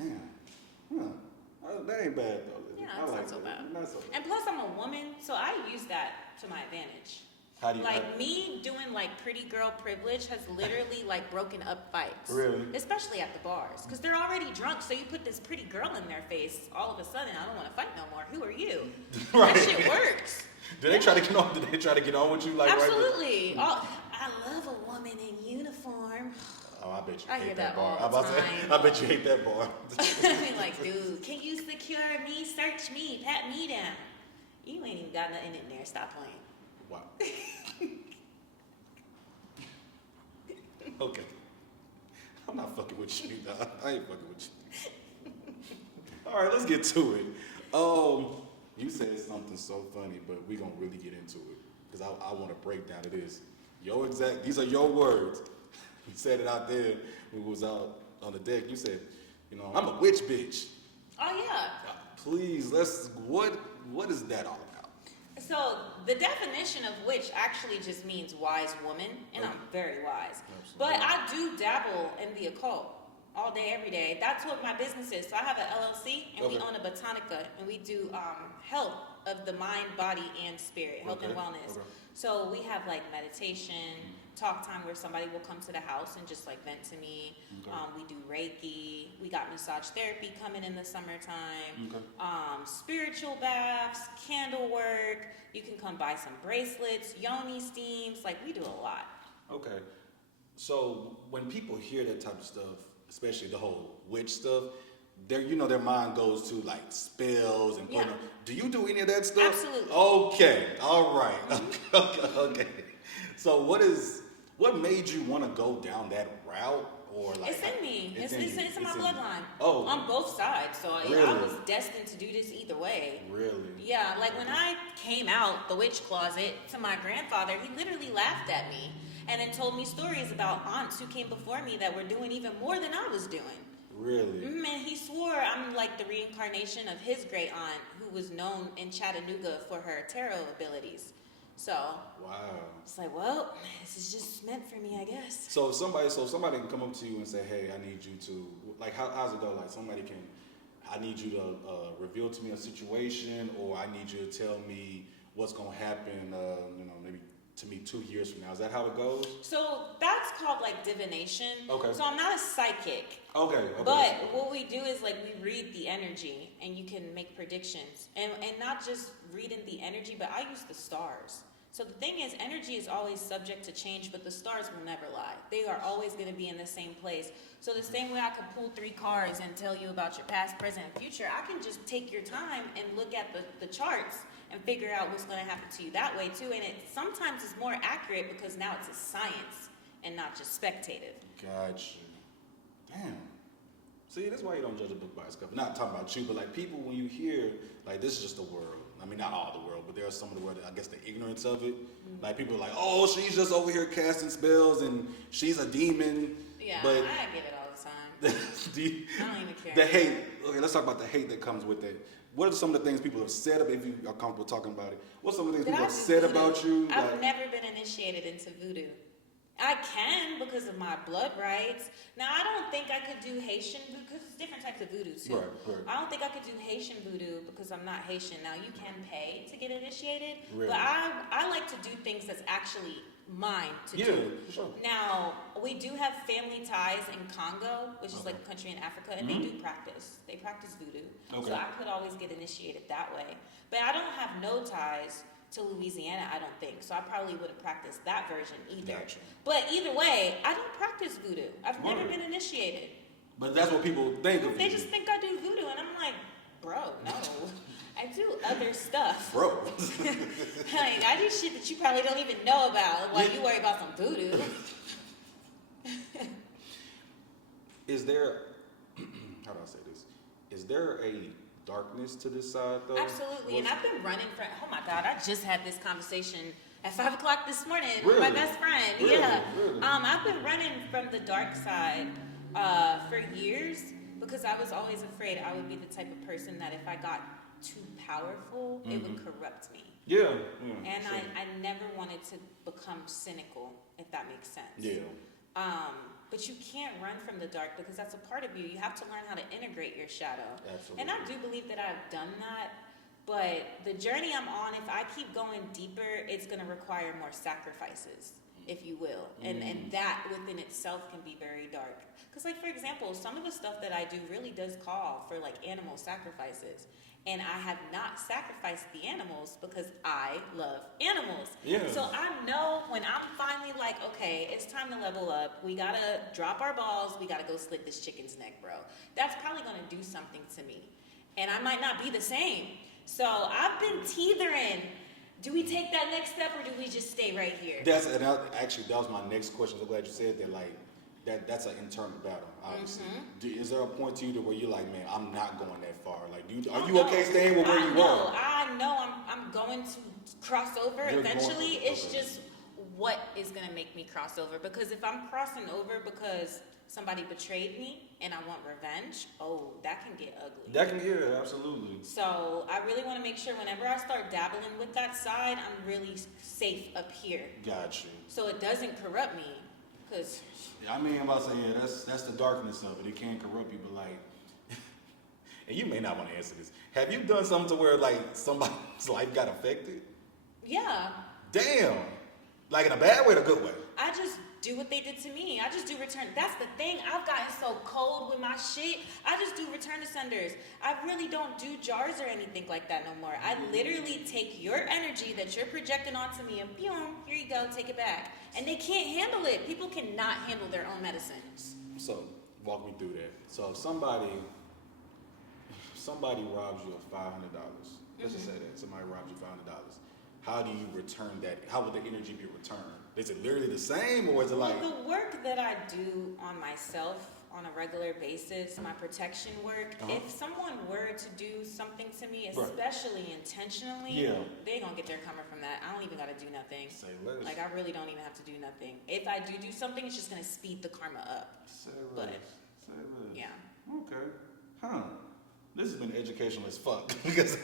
That ain't bad though. Yeah, it's not so bad. Not so bad. And plus, I'm a woman, so I use that to my advantage. How do you me doing like pretty girl privilege has literally like broken up fights. Really? Especially at the bars, because they're already drunk. So you put this pretty girl in their face, all of a sudden I don't want to fight no more. Who are you? Right. That shit works. Did they try to get on? Did they try to get on with you? Like absolutely. I love a woman in uniform. Oh, I bet you I hate hear that that bar. all the time. I bet you hate that bar. I mean, like, dude, can you secure me? Search me, pat me down. You ain't even got nothing in there. Stop playing. Wow. Okay. I'm not fucking with you, dog. I ain't fucking with you. All right, let's get to it. You said something so funny, but we're gonna really get into it because I want to break down to this. These are your words. You said it out there when we was out on the deck. You said, I'm a witch bitch. Oh yeah. Please, what is that all about? So the definition of witch actually just means wise woman, and I'm very wise. Absolutely. But I do dabble in the occult all day, every day. That's what my business is. So I have an LLC, and we own a Botanica, and we do health of the mind, body, and spirit, health and wellness. Okay. So we have like meditation, talk time where somebody will come to the house and just like vent to me. Okay. We do Reiki. We got massage therapy coming in the summertime. Okay. Spiritual baths, candle work. You can come buy some bracelets, yoni steams. Like we do a lot. Okay. So when people hear that type of stuff, especially the whole witch stuff, their mind goes to like spells and Yeah. do you do any of that stuff? Absolutely. Okay, all right. Okay. So what made you want to go down that route, or like? It's in me. It's in my It's in you. bloodline. Oh. On both sides. So Really? I was destined to do this either way. Really? Yeah, like when I came out the witch closet to my grandfather, he literally laughed at me and then told me stories about aunts who came before me that were doing even more than I was doing. Really? And he swore I'm like the reincarnation of his great aunt, who was known in Chattanooga for her tarot abilities. So Wow. it's like, well, this is just meant for me, I guess. So somebody can come up to you and say, "Hey, I need you to like how's it go? Like I need you to reveal to me a situation, or I need you to tell me what's gonna happen. Maybe to me 2 years from now. Is that how it goes? So that's called like divination. Okay. So I'm not a psychic. Okay. But what we do is like we read the energy and you can make predictions. And not just reading the energy, but I use the stars. So the thing is, energy is always subject to change, but the stars will never lie. They are always going to be in the same place. So the same way I could pull 3 cards and tell you about your past, present, and future, I can just take your time and look at the charts and figure out what's going to happen to you that way too. And it sometimes is more accurate because now it's a science and not just spectative. Gotcha. Damn. See, that's why you don't judge a book by its cover. Not talking about you, but like people, when you hear, like, this is just the world. I mean, not all the world, but there are some of the world, I guess the ignorance of it. Mm-hmm. Like people are like, oh, she's just over here casting spells and she's a demon. Yeah, but I get it all the time. I don't even care. The hate. Okay, let's talk about the hate that comes with it. What are some of the things people have said, if you are comfortable talking about it? What's some of the things people have said about you? I've never been initiated into voodoo. I can because of my blood rights. Now, I don't think I could do Haitian voodoo because it's different types of voodoo too. Right. I don't think I could do Haitian voodoo because I'm not Haitian. Now, you can pay to get initiated, really? But I like to do things that's actually mine to do. For sure. Now, we do have family ties in Congo, which is like a country in Africa, and they do practice. They practice voodoo. Okay. So I could always get initiated that way. But I don't have no ties to Louisiana, I don't think. So I probably wouldn't practice that version either. Gotcha. But either way, I don't practice voodoo. I've never been initiated. But that's what people think of They you. just think I do voodoo, and I'm like, bro, no. I do other stuff. Bro. Like, I do shit that you probably don't even know about while you worry about some voodoo. Is there, how do I say this? Is there a darkness to this side though? Absolutely, and I've been running from, oh my God, I just had this conversation at 5 o'clock this morning Really? with my best friend. Really? Yeah. Really? I've been running from the dark side for years because I was always afraid I would be the type of person that if I got too powerful, it would corrupt me. Yeah. And sure. I never wanted to become cynical, if that makes sense. Yeah. But you can't run from the dark because that's a part of you. You have to learn how to integrate your shadow. Absolutely. And I do believe that I've done that. But the journey I'm on, if I keep going deeper, it's going to require more sacrifices, if you will. And that within itself can be very dark. Because, like, for example, some of the stuff that I do really does call for, like, animal sacrifices. And I have not sacrificed the animals because I love animals. Yeah. So I know when I'm finally like, okay, it's time to level up. We got to drop our balls. We got to go slit this chicken's neck, bro. That's probably going to do something to me. And I might not be the same. So I've been teetering. Do we take that next step or do we just stay right here? Actually, that was my next question. I'm glad you said that. Like, that's an internal battle, obviously. Is there a point to you to where you're like, man, I'm not going that far? Like, are you okay staying with where you are? I know I'm going to cross over eventually. It's just what is going to make me cross over. Because if I'm crossing over because somebody betrayed me and I want revenge, that can get ugly. That can get absolutely. So I really want to make sure whenever I start dabbling with that side, I'm really safe up here. Got you. So it doesn't corrupt me. Because I mean, I'm about to say, yeah, that's the darkness of it. It can corrupt you, but like, and you may not want to answer this. Have you done something to where like somebody's life got affected? yeah, Damn. Like in a bad way or a good way? I just do what they did to me. I just do return. That's the thing. I've gotten so cold with my shit. I just do return to senders. I really don't do jars or anything like that no more. I literally take your energy that you're projecting onto me and boom, here you go, take it back. And they can't handle it. People cannot handle their own medicine. So walk me through that. So if somebody robs you of $500, let's just say that somebody robs you $500. How do you return that? How would the energy be returned? Is it literally the same, or is it like the work that I do on myself on a regular basis, my protection work, if someone were to do something to me, especially intentionally, they gonna get their karma from that. I don't even gotta do nothing. Say less. Like, I really don't even have to do nothing. If I do something, it's just gonna speed the karma up. Say less. Say less. Yeah. Okay. Huh. This has been educational as fuck. because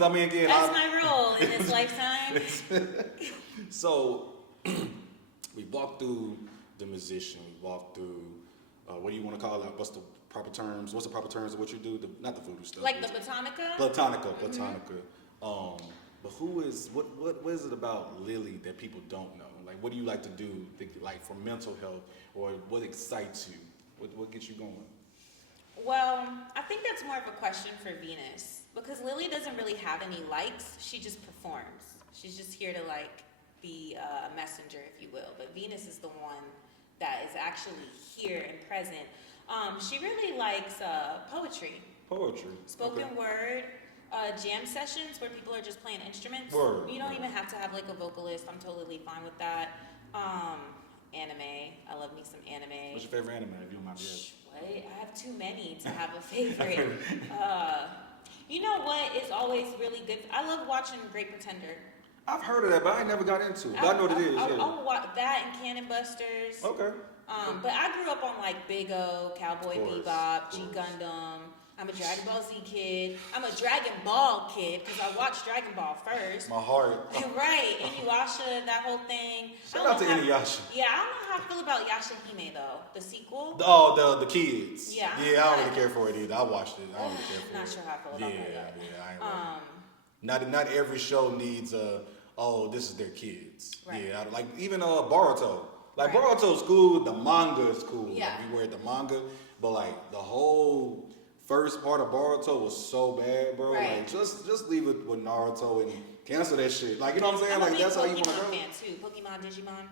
I mean, again, that's my role in this lifetime. So, we walked through the musician. We walked through, what do you want to call it? What's the proper terms? What's the proper terms of what you do? Not the voodoo stuff. Like the Botanica? Botanica. But what is it about Lily that people don't know? Like, what do you like to do, like, for mental health, or what excites you? What gets you going? Well, I think that's more of a question for Venus, because Lily doesn't really have any likes. She just performs. She's just here to, like, be a messenger, if you will. But Venus is the one that is actually here and present. She really likes poetry. Spoken word, jam sessions where people are just playing instruments. Word. You don't even have to have, like, a vocalist. I'm totally fine with that. Anime. I love me some anime. What's your favorite anime, if you don't mind me asking? What? I have too many to have a favorite. You know what is always really good? I love watching Great Pretender. I've heard of that, but I ain't never got into it. But I know what it is. I'll watch that and Cannon Busters. Okay. But I grew up on, like, Big O, Cowboy Bebop, G Gundam. I'm a Dragon Ball Z kid. I'm a Dragon Ball kid because I watched Dragon Ball first. My heart. Right, Inuyasha, that whole thing. Shout out to Inuyasha. Yeah, I don't know how I feel about Yashahime though. The sequel. The kids. Yeah. Yeah, I don't really care for it either. I watched it. I don't really care for it. Not sure how I feel about that yet. Yeah, I ain't not every show needs this is their kids. Right. Yeah, like even Boruto. Like Boruto's cool. The manga is cool. Yeah. Like, you read the manga, but like the whole first part of Boruto was so bad, bro. Right. Like just leave it with Naruto and cancel that shit. Like, you know what I'm saying? I'm Like, a big that's how you want to Pokemon go. fan too. Pokemon, Digimon.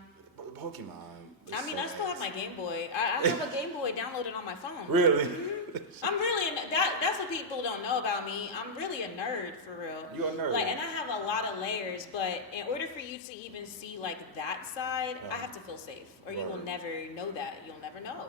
Pokemon. I mean, I still have my Game Boy. I have a Game Boy downloaded on my phone. Really? I'm really that's what people don't know about me. I'm really a nerd for real. You're a nerd. Like, and I have a lot of layers, but in order for you to even see like that side, I have to feel safe, or you will never know that. You'll never know.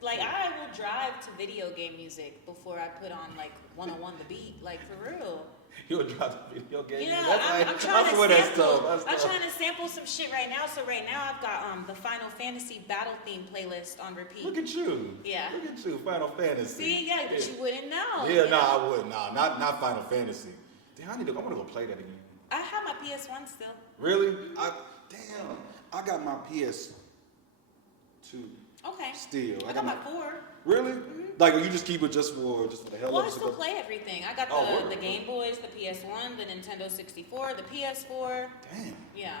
Like, I will drive to video game music before I put on like 101 the beat. Like, for real. You'll drop the video game. You know, I'm trying to sample some shit right now. So right now I've got the Final Fantasy Battle Theme playlist on repeat. Look at you. Yeah. Look at you, Final Fantasy. See, yeah, but you wouldn't know. Yeah, no, I wouldn't. Nah, not Final Fantasy. Damn, I want to go play that again. I have my PS1 still. Really? I got my PS2. Okay. Still. I got my 4. Really? Like, you just keep it just for the hell Well, of I it? still play everything. I got the Game Boys, the PS1, the Nintendo 64, the PS4. Damn. Yeah.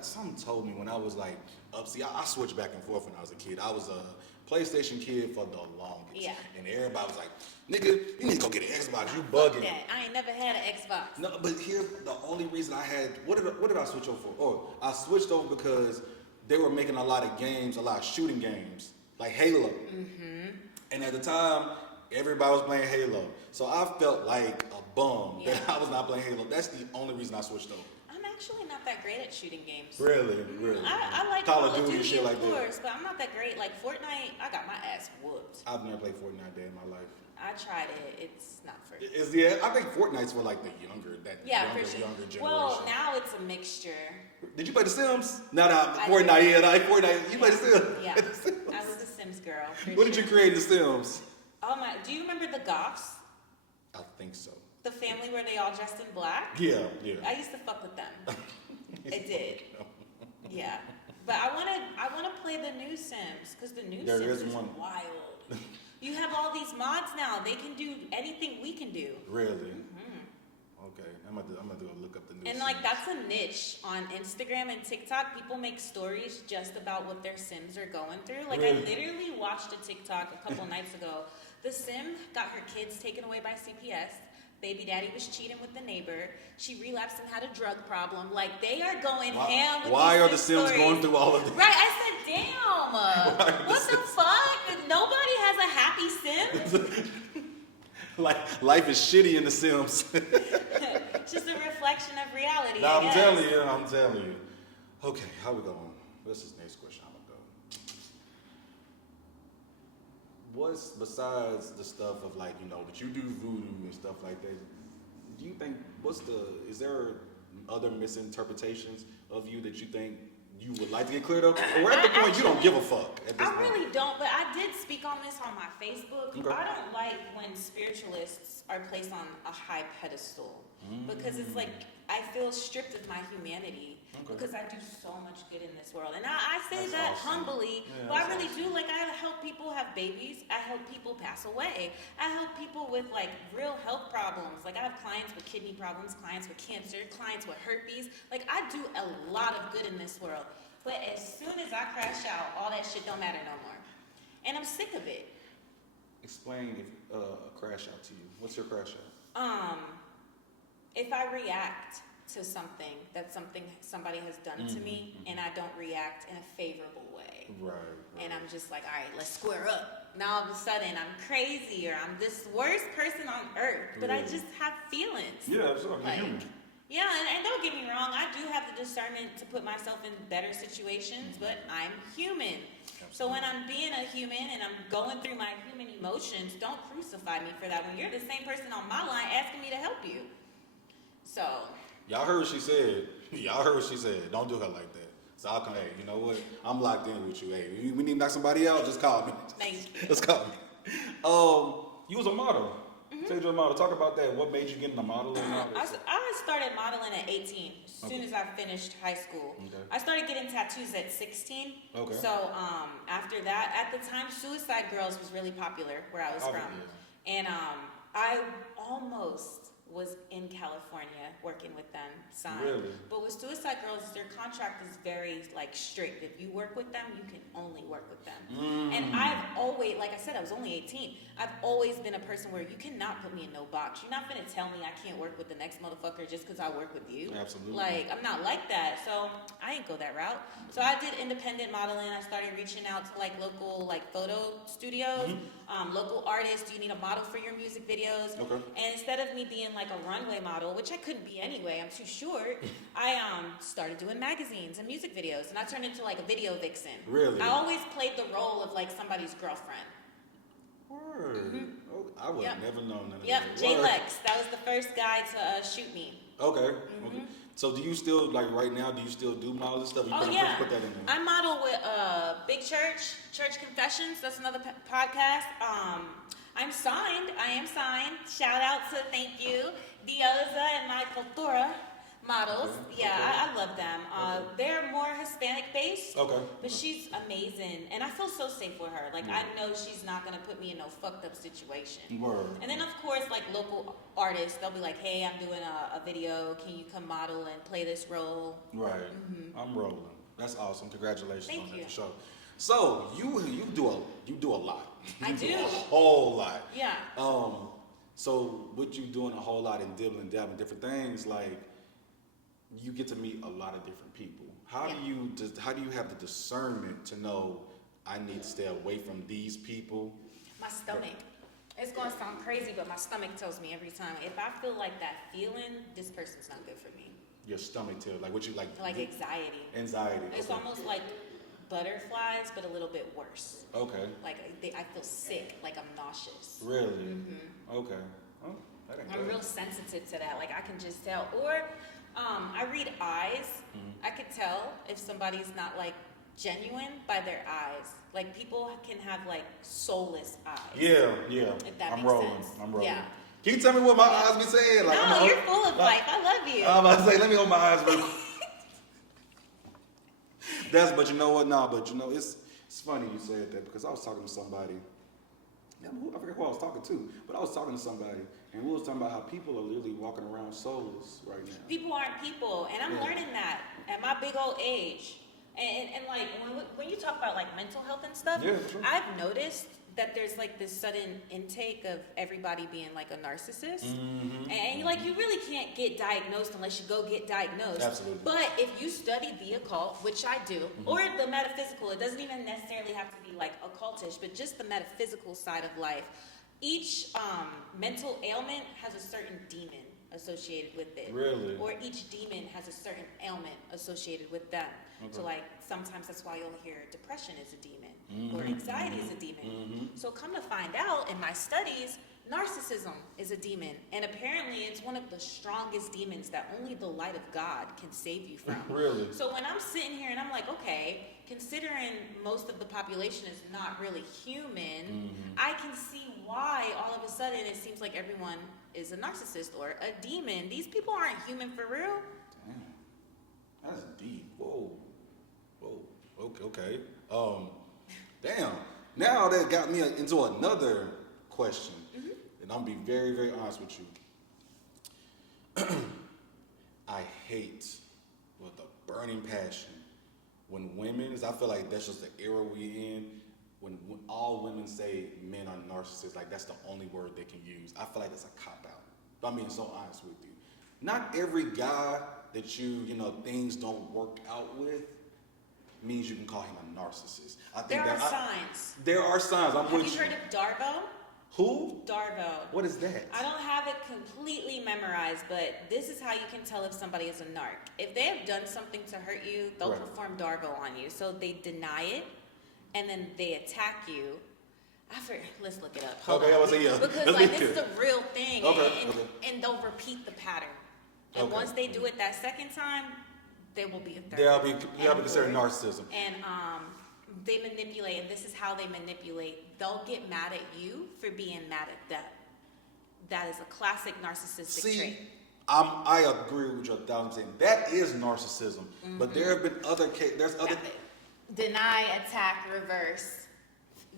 Something told me when I was like up. See, I switched back and forth when I was a kid. I was a PlayStation kid for the longest. Yeah. And everybody was like, nigga, you need to go get an Xbox. You bugging. That. I ain't never had an Xbox. No, but here's the only reason I had. What did I switch over for? Oh, I switched over because they were making a lot of shooting games, like Halo. And at the time, everybody was playing Halo. So I felt like a bum that I was not playing Halo. That's the only reason I switched over. I'm actually not that great at shooting games. Really? I like Call of Duty shit like of that. course, but I'm not that great. Like Fortnite, I got my ass whooped. I've never played Fortnite a day in my life. I tried it. It's not for me. I think Fortnite's for like the younger generation. Well, now it's a mixture. Did you play The Sims? No, Fortnite. Fortnite. You play The Sims? Yeah, I was a Sims girl. What did you create in The Sims? Oh my! Do you remember the Goths? I think so. The family where they all dressed in black? Yeah. I used to fuck with them. I did. Yeah. But I wanna play the new Sims, because the new Sims is wild. You have all these mods now. They can do anything we can do. Really? Okay. I'm gonna do a look up the new And Sims. like, that's a niche on Instagram and TikTok. People make stories just about what their Sims are going through. Like, Really? I literally watched a TikTok a couple nights ago. The Sim got her kids taken away by CPS. Baby daddy was cheating with the neighbor. She relapsed and had a drug problem. Like, they are going ham with Why these are the Sims stories. going through all of this? Right, I said, damn. What the fuck? Nobody has a happy Sim. Like, life is shitty in the Sims. Just a reflection of reality. Nah, I I'm guess. telling you. Okay, how we going? What's this next question? I'm gonna go. What's besides the stuff of like, that you do voodoo and stuff like that? Do you think is there other misinterpretations of you that you think you would like to get cleared up? Or at the point you don't give a fuck at this I point? really don't, but I did speak on this on my Facebook. Okay. I don't like when spiritualists are placed on a high pedestal because it's like I feel stripped of my humanity because I do so much good in this world. And I say That's that awesome. humbly, Yeah, but I that's really awesome. do. Like, I help people have babies. I help people pass away. I help people with like real health problems. Like, I have clients with kidney problems, clients with cancer, clients with herpes. Like, I do a lot of good in this world. But as soon as I crash out, all that shit don't matter no more. And I'm sick of it. Explain if a crash out to you. What's your crash out? If I react to something somebody has done to me and I don't react in a favorable way. Right. And I'm just like, all right, let's square up. Now all of a sudden I'm crazy or I'm this worst person on earth, but I just have feelings. Yeah, absolutely. Like, Human. yeah, and don't get me wrong, I do have the discernment to put myself in better situations, but I'm human. So when I'm being a human and I'm going through my human emotions, don't crucify me for that when you're the same person on my line asking me to help you. So. Y'all heard what she said. Don't do her like that. So I'll come, hey, you know what? I'm locked in with you. Hey, we need to knock somebody out, just call me. Thank you. Just call me. You was a model. Said you're a model. Talk about that. What made you get into modeling and all this? I started modeling at 18, as soon as I finished high school. Okay. I started getting tattoos at 16. Okay. So after that, at the time, Suicide Girls was really popular where I was from. Yeah. And I almost was in California working with them, signed. Really? But with Suicide Girls, their contract is very strict. If you work with them, you can only work with them. And I've always, like I said, I was only 18. I've always been a person where you cannot put me in no box. You're not gonna tell me I can't work with the next motherfucker just because I work with you. Absolutely. Like, I'm not like that. So I ain't go that route. So I did independent modeling. I started reaching out to local photo studios, local artists. Do you need a model for your music videos? Okay. And instead of me being like a runway model, which I couldn't be anyway, I'm too short, I started doing magazines and music videos, and I turned into like a video vixen. Really? I always played the role of like somebody's girlfriend. Word. Oh, I would have never known that. Yep, Jay Word. Lex. That was the first guy to shoot me. Okay. Okay. So do you still, right now, do you still do model and stuff? You Oh kinda yeah, put that in there. I model with Big Church Confessions. That's another podcast. I'm signed. I am signed. Shout out to thank you, Dioza and my Cultura models. Okay, Yeah, okay. I love them. Okay. They're more Hispanic based. Okay. But she's amazing, and I feel so safe with her. Like, I know she's not gonna put me in no fucked up situation. Word. And then, of course, like local artists, they'll be like, "Hey, I'm doing a video. Can you come model and play this role?" Right. I'm rolling. That's awesome. Congratulations Thank on that you. for sure. So you do a lot. I You do. a whole lot. Yeah. So with you doing a whole lot and dibbling, dabbling different things, like you get to meet a lot of different people. How do you have the discernment to know I need to stay away from these people? My stomach. It's gonna sound crazy, but my stomach tells me every time. If I feel like that feeling, this person's not good for me. Your stomach tells, like what you like. Like anxiety. Anxiety. It's okay. almost like butterflies, but a little bit worse. Okay. Like I feel sick, like I'm nauseous. Really? Okay. Oh, that ain't I'm bad. real sensitive to that. Like I can just tell. Or I read eyes. I could tell if somebody's not like genuine by their eyes. Like people can have like soulless eyes. Yeah. If that I'm makes rolling. sense. I'm rolling. Yeah. Can you tell me what my eyes be saying? Like, No, you're full of life. I love you. I'm about to say, let me hold my eyes real quick. But you know what? Nah, but you know, it's funny you said that because I was talking to somebody. I forget who I was talking to, but I was talking to somebody, and we was talking about how people are literally walking around soulless right now. People aren't people, and I'm learning that at my big old age. And like when you talk about like mental health and stuff, Yeah, sure. I've noticed that there's like this sudden intake of everybody being like a narcissist, Mm-hmm. and like you really can't get diagnosed unless you go get diagnosed. Absolutely. But if you study the occult, which I do, Mm-hmm. or the metaphysical, it doesn't even necessarily have to be like occultish, but just the metaphysical side of life. Each mental ailment has a certain demon associated with it. Really? Or each demon has a certain ailment associated with them. Okay. So like sometimes that's why you'll hear depression is a demon or Mhm. anxiety is a demon. Mhm. So come to find out in my studies, narcissism is a demon. And apparently it's one of the strongest demons that only the light of God can save you from. Really? So when I'm sitting here and I'm like, okay, considering most of the population is not really human, I can see why all of a sudden it seems like everyone is a narcissist or a demon. These people aren't human for real. Damn. That's deep. Whoa. Okay. Damn. Now that got me into another question. And I'm gonna be very, very honest with you. I hate with a burning passion when women, I feel like that's just the era we in, when all women say men are narcissists, like that's the only word they can use. I feel like that's a cop-out. If I'm being so honest with you. Not every guy that things don't work out with means you can call him a narcissist. I think There are signs. There are signs. I'm Have with you heard of Darvo? Who? Darvo. What is that? I don't have it completely memorized, but this is how you can tell if somebody is a narc. If they have done something to hurt you, they'll Right. perform Darvo on you. So they deny it, and then they attack you. Let's look it up. Hold Okay, on. I was saying, yeah. Because Let's like be this is clear. a real thing, Okay, and, okay. and they'll repeat the pattern. And Okay. once they do it that second time, there will be a third. They'll be and considered fourth. narcissism. And they manipulate, and this is how they manipulate. They'll get mad at you for being mad at them. That is a classic narcissistic trait. I agree with you 1,000%. That is narcissism. But there have been other cases. There's other. Deny, attack, reverse,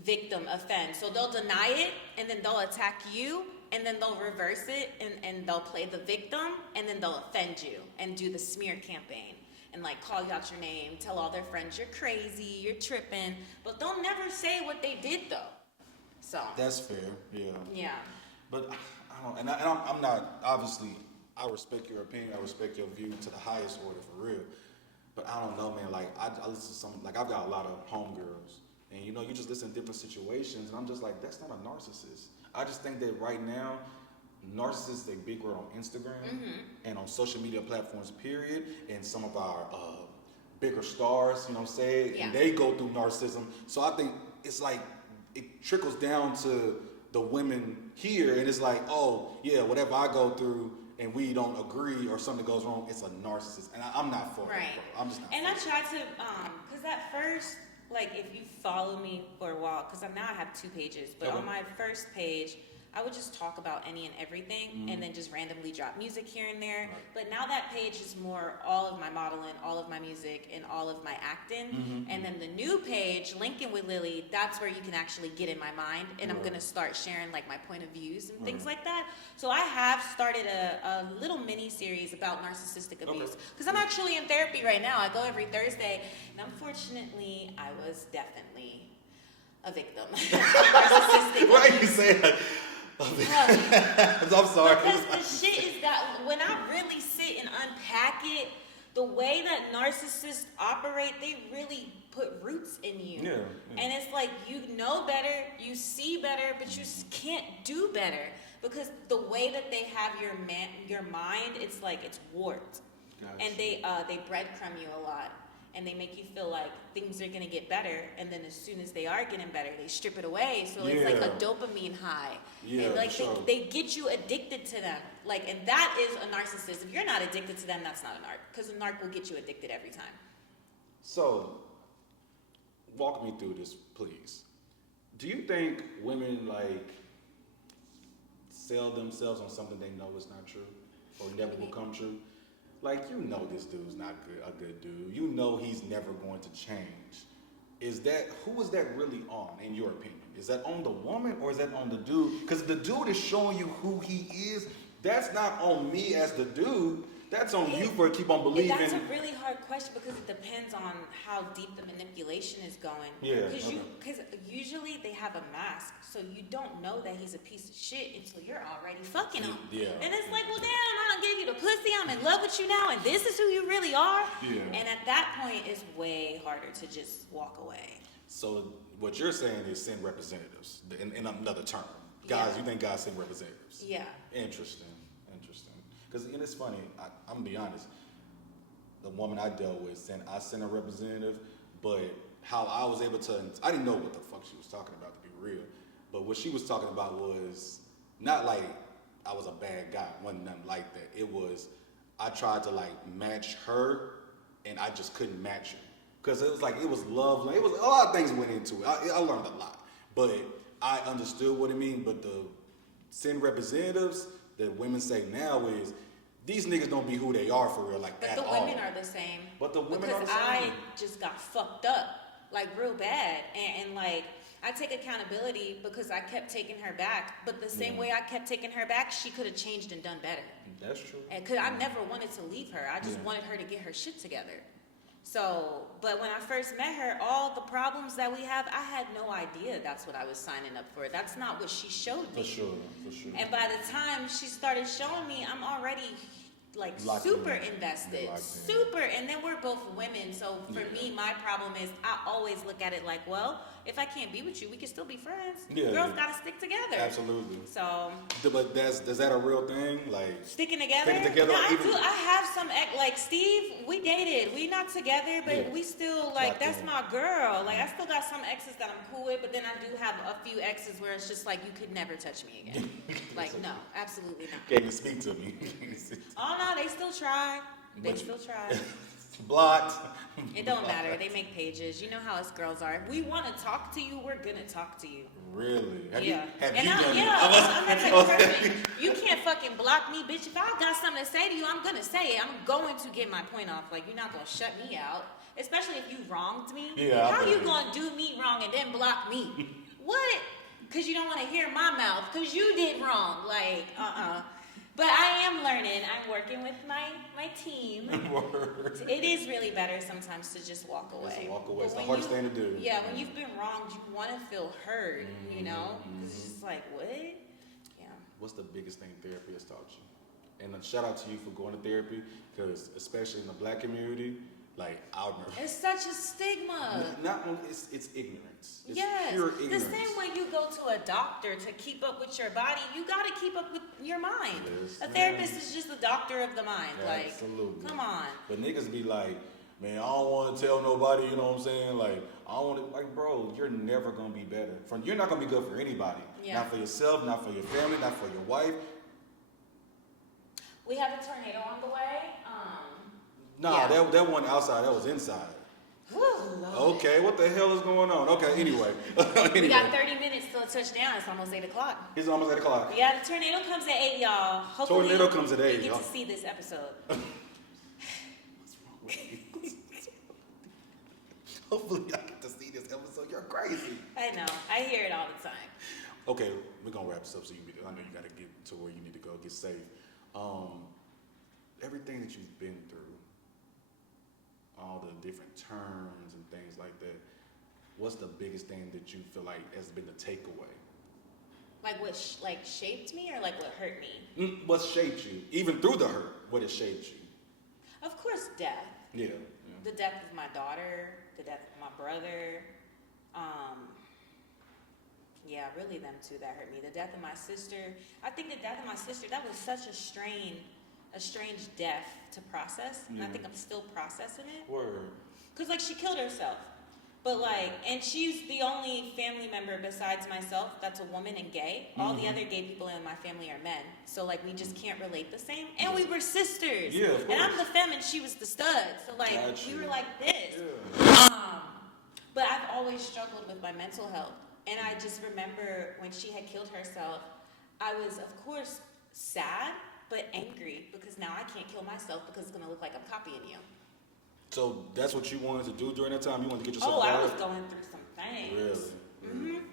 victim, offend. So they'll deny it, and then they'll attack you, and then they'll reverse it, and they'll play the victim, and then they'll offend you and do the smear campaign. And like call you out your name, tell all their friends you're crazy, you're tripping, but they'll never say what they did though. So That's fair. Yeah. yeah, But I don't. And I'm not. Obviously, I respect your opinion. I respect your view to the highest order for real. But I don't know, man. Like I listen to some. Like I've got a lot of homegirls, and you just listen to different situations, and I'm just like, that's not a narcissist. I just think that right now, narcissist is a big word on Instagram and on social media platforms, period. And some of our bigger stars, say, Yeah. and they go through narcissism. So I think it's like it trickles down to the women here, and it's like, oh yeah, whatever I go through, and we don't agree or something goes wrong, it's a narcissist, and I'm not for right. it, bro. I'm just not. And for I it. tried to, cause at first, like if you follow me for a while, cause now I have 2 pages, but Okay. on my first page, I would just talk about any and everything and then just randomly drop music here and there. But now that page is more all of my modeling, all of my music, and all of my acting. And then the new page, Lincoln with Lily, that's where you can actually get in my mind. And I'm Right. gonna start sharing like my point of views and things like that. So I have started a little mini series about narcissistic abuse. Because I'm actually in therapy right now. I go every Thursday. And unfortunately, I was definitely a victim. Narcissistic Why abuse. you say that? I'm sorry. Because the shit is that when I really sit and unpack it, the way that narcissists operate, they really put roots in you. Yeah. And it's like you know better, you see better, but you can't do better because the way that they have your mind, it's like it's warped, Gotcha. and they breadcrumb you a lot. And they make you feel like things are gonna get better, and then as soon as they are getting better, they strip it away. So it's like a Yeah. dopamine high. Yeah, And like for sure. they get you addicted to them. Like, and that is a narcissist. If you're not addicted to them, that's not a narc. Because a narc will get you addicted every time. So, walk me through this, please. Do you think women sell themselves on something they know is not true or never will come true? Like, this dude's not a good dude. He's never going to change. Who is that really on, in your opinion? Is that on the woman or is that on the dude? Because the dude is showing you who he is. That's not on me as the dude. That's on you for keep on believing. That's a really hard question because it depends on how deep the manipulation is going. Yeah. Because usually they have a mask, so you don't know that he's a piece of shit until you're already fucking him. Yeah. And it's like, well, damn, I done gave you the pussy. I'm in love with you now, and this is who you really are. Yeah. And at that point, it's way harder to just walk away. So what you're saying is send representatives in another term. Guys, you think guys send representatives? Yeah. Interesting. Because it's funny, I'm gonna be honest. The woman I dealt with, I sent a representative, but how I was able to, I didn't know what the fuck she was talking about, to be real. But what she was talking about was not like I was a bad guy, wasn't nothing like that. It was, I tried to like match her, and I just couldn't match her. Because it was like, it was love, it was a lot of things went into it. I learned a lot. But I understood what it mean, but the send representatives, that women say now is these niggas don't be who they are for real, like but at all. But the women are the same. But the women because are the same. I just got fucked up, like real bad, and like I take accountability because I kept taking her back. But the same way I kept taking her back, she could have changed and done better. That's true. And cause I never wanted to leave her. I just wanted her to get her shit together. So, but when I first met her, all the problems that we have, I had no idea that's what I was signing up for. That's not what she showed me. For sure. And by the time she started showing me, I'm already like Locked super in. invested. Locked in. Super. And then we're both women. So for me, my problem is I always look at it like, well, if I can't be with you, we can still be friends. Yeah, Girls gotta stick together. Absolutely. So. But is that a real thing? Like Sticking together? Sticking together. No, Even, I have some like Steve. We dated. We not together, but we still like Locked that's in. my girl. Like I still got some exes that I'm cool with, but then I do have a few exes where it's just like you could never touch me again. Like no, absolutely not. can't even speak to me. Oh no, they still try. They But- still try. Blocked. It don't matter. They make pages. You know how us girls are. If we want to talk to you, we're gonna talk to you. Really? Have Yeah. you And done it? I'm that type of person. You can't fucking block me, bitch. If I got something to say to you, I'm gonna say it. I'm going to get my point off. Like, you're not gonna shut me out. Especially if you wronged me. Yeah, How I you bet. gonna do me wrong and then block me? What? Because you don't want to hear my mouth. Because you did wrong. Like, But I am learning. I'm working with my team. It is really better sometimes to just walk away. It's a walk away. But It's the when hardest you- thing to do. Yeah, when you've been wronged, you want to feel heard, you know? 'Cause it's just like, what? Yeah. What's the biggest thing therapy has taught you? And a shout out to you for going to therapy, because especially in the black community, like I remember. It's such a stigma. Not only it's ignorance. It's Yes. pure The ignorance. same way you go to a doctor to keep up with your body, you got to keep up with your mind. Yes, A ma'am. therapist is just a doctor of the mind. Absolutely. Like, come on. But niggas be like, man, I don't want to tell nobody, you know what I'm saying? Like, I don't want to, like, bro, you're never going to be better. You're not going to be good for anybody. Yeah. Not for yourself, not for your family, not for your wife. We have a tornado on the way. Nah, Yeah. that one outside, that was inside. Whew, Lord. Okay, what the hell is going on? Okay, anyway. We got 30 minutes till it touchdown. It's almost 8 o'clock. It's almost 8 o'clock. Yeah, the tornado comes at 8, y'all. Hopefully, Tornado comes at 8, you get y'all. to see this episode. Hopefully I get to see this episode. You're crazy. I know. I hear it all the time. Okay, we're gonna wrap this up so I know you gotta get to where you need to go, get safe. Everything that you've been through, all the different terms and things like that, what's the biggest thing that you feel like has been the takeaway? Like what shaped me or like what hurt me? What shaped you? Even through the hurt, what has shaped you? Of course, death. Yeah. The death of my daughter, the death of my brother. Yeah, really them two that hurt me. The death of my sister. I think the death of my sister, that was such a strange death to process. And I think I'm still processing it. Word. Because, like, she killed herself. But, like, and she's the only family member besides myself that's a woman and gay. All the other gay people in my family are men. So, like, we just can't relate the same. And we were sisters. Yeah, of And I'm course. the femme and she was the stud. So, like, Gotcha. we were like this. Yeah. But I've always struggled with my mental health. And I just remember when she had killed herself, I was, of course, sad, but angry because now I can't kill myself because it's going to look like I'm copying you. So that's what you wanted to do during that time? You wanted to get yourself Oh, I out? was going through some things. Really? Mm-hmm.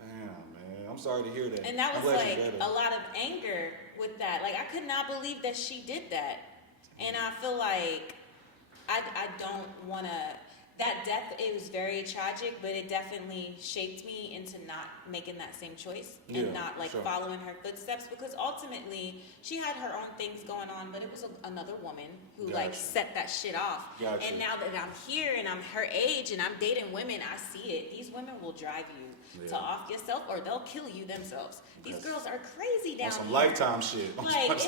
Damn, man. I'm sorry to hear that. And that I'm was glad like you're better. a lot of anger with that. Like, I could not believe that she did that. And I feel like I don't want to. That death, it was very tragic, but it definitely shaped me into not making that same choice and not like following her footsteps, because ultimately she had her own things going on, but it was another woman who like set that shit off. And now that I'm here and I'm her age and I'm dating women, I see it. These women will drive you to off yourself, or they'll kill you themselves. These girls are crazy down on some here. Lifetime shit. Like,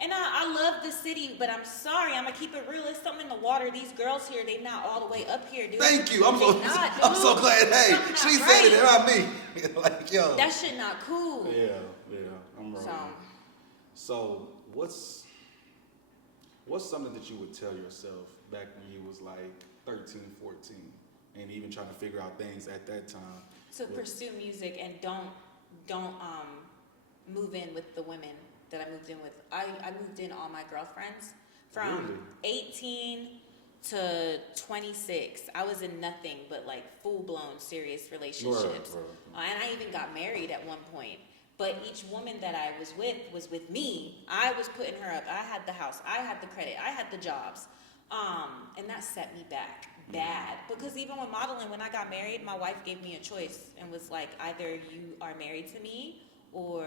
and I love the city, but I'm sorry, I'm gonna keep it real. There's something in the water. These girls here, they not all the way up here, dude. Thank you. I'm so glad. Hey, she said it, not me. Like, yo, that shit not cool. Yeah, I'm right. So what's something that you would tell yourself back when you was like 13, 14, and even trying to figure out things at that time? To pursue music and don't move in with the women that I moved in with. I moved in all my girlfriends from 18 to 26. I was in nothing but like full-blown serious relationships. Right. And I even got married at one point. But each woman that I was with me. I was putting her up. I had the house. I had the credit. I had the jobs. And that set me back bad. Because even with modeling, when I got married, my wife gave me a choice and was like, either you are married to me or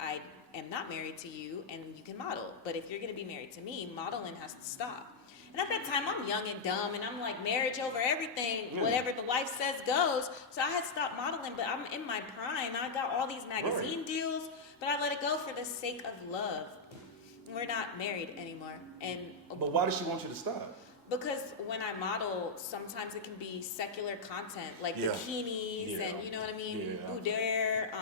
I am not married to you and you can model. But if you're going to be married to me, modeling has to stop. And at that time, I'm young and dumb, and I'm like, marriage over everything. Whatever the wife says goes. So I had stopped modeling, but I'm in my prime. I got all these magazine deals, but I let it go for the sake of love. We're not married anymore. But why did she want you to stop? Because when I model, sometimes it can be secular content, like bikinis and, you know what I mean, boudoir.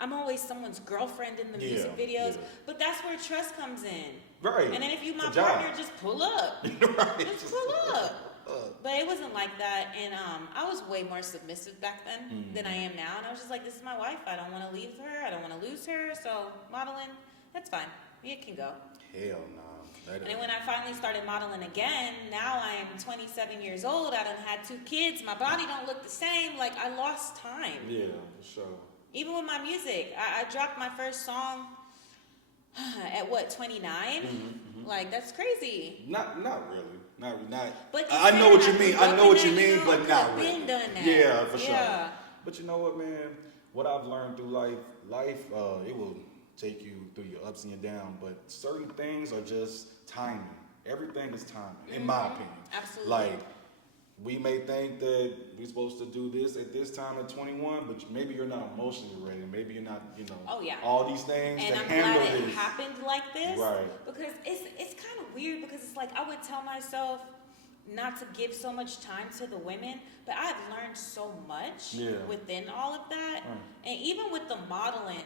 I'm always someone's girlfriend in the music videos, but that's where trust comes in. Right. And then if you my partner, just pull up. Just pull up. But it wasn't like that, and I was way more submissive back then than I am now, and I was just like, this is my wife. I don't want to leave her. I don't want to lose her. So modeling, that's fine. It can go. Hell no. And then when I finally started modeling again, now I am 27 years old. I done had 2 kids. My body don't look the same. Like, I lost time. Yeah, for sure. Even with my music, I dropped my first song at what, 29? Like, that's crazy. Not really. Not. But I know what you mean. I know what you mean, but not really. Been done that. Yeah, for sure. But you know what, man? What I've learned through life, it will take you through your ups and your downs, but certain things are just timing. Everything is timing, in my opinion. Absolutely. Like, we may think that we're supposed to do this at this time at 21, but maybe you're not emotionally ready. Maybe you're not, all these things and to I'm handle glad this. It happened like this. Right. Because it's kind of weird, because it's like I would tell myself not to give so much time to the women, but I've learned so much within all of that. And even with the modeling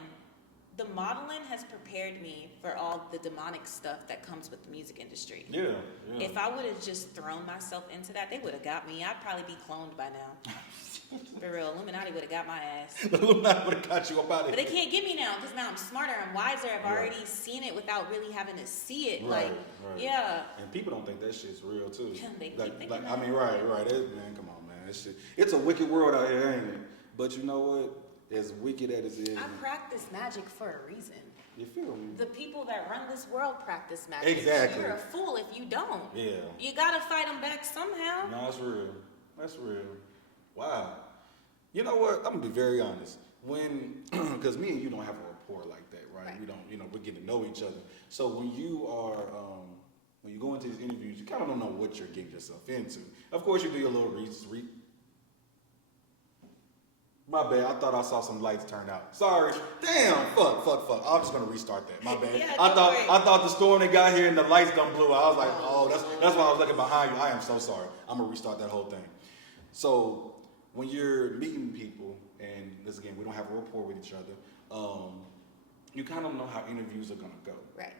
has prepared me for all the demonic stuff that comes with the music industry. Yeah. If I would have just thrown myself into that, they would have got me. I'd probably be cloned by now. For real, Illuminati would have got my ass. Illuminati would have got you up out of here. But they can't get me now, because now I'm smarter, I'm wiser, I've already seen it without really having to see it. Right. And people don't think that shit's real too. They keep thinking right. Man, come on, man. It's a wicked world out here, ain't it? But you know what? As wicked as it is, I practice magic for a reason. You feel me? The people that run this world practice magic. Exactly. You're a fool if you don't. Yeah. You gotta fight them back somehow. No, that's real. Wow. You know what? I'm gonna be very honest. Because me and you don't have a rapport like that, right? We don't. We're getting to know each other. So when you are, when you go into these interviews, you kind of don't know what you're getting yourself into. Of course, you do your little research. My bad. I thought I saw some lights turn out. Sorry. Damn. Fuck. I'm just gonna restart that. My bad. Yeah, I thought the storm that got here and the lights done blew out. I was like, oh, that's why I was looking behind you. I am so sorry. I'm gonna restart that whole thing. So when you're meeting people, and this again, we don't have a rapport with each other. You kind of know how interviews are gonna go.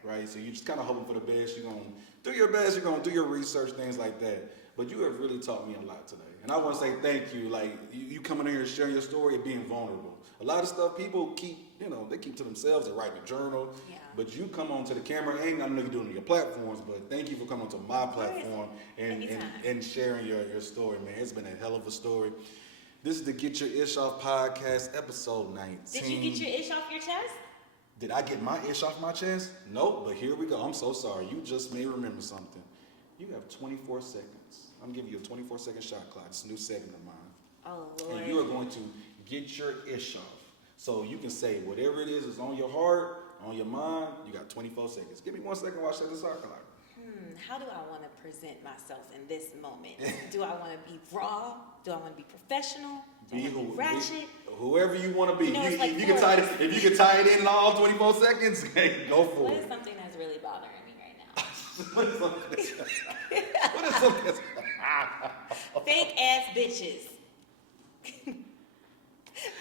Right. So you just kind of hoping for the best. You're gonna do your best. You're gonna do your research, things like that. But you have really taught me a lot today. And I want to say thank you. Like, you coming in here and sharing your story and being vulnerable. A lot of stuff people keep, they keep to themselves. They write in a journal. Yeah. But you come onto the camera. Ain't nothing you do on your platforms, but thank you for coming onto my platform and sharing your story, man. It's been a hell of a story. This is the Get Your Ish Off podcast, episode 19. Did you get your ish off your chest? Did I get my ish off my chest? Nope, but here we go. I'm so sorry. You just may remember something. You have 24 seconds. I'm giving you a 24-second shot clock. It's a new segment of mine. Oh, Lord. And you are going to get your ish off. So you can say whatever it is on your heart, on your mind. You got 24 seconds. Give me 1 second while I shut this shot clock. How do I want to present myself in this moment? Do I want to be raw? Do I want to be professional? Do I want to be ratchet? Whoever you want to be. You know, it's like if you can tie it in all 24 seconds, hey, go for What it. is something that's really bothering me right now? What is something that's... Fake ass bitches.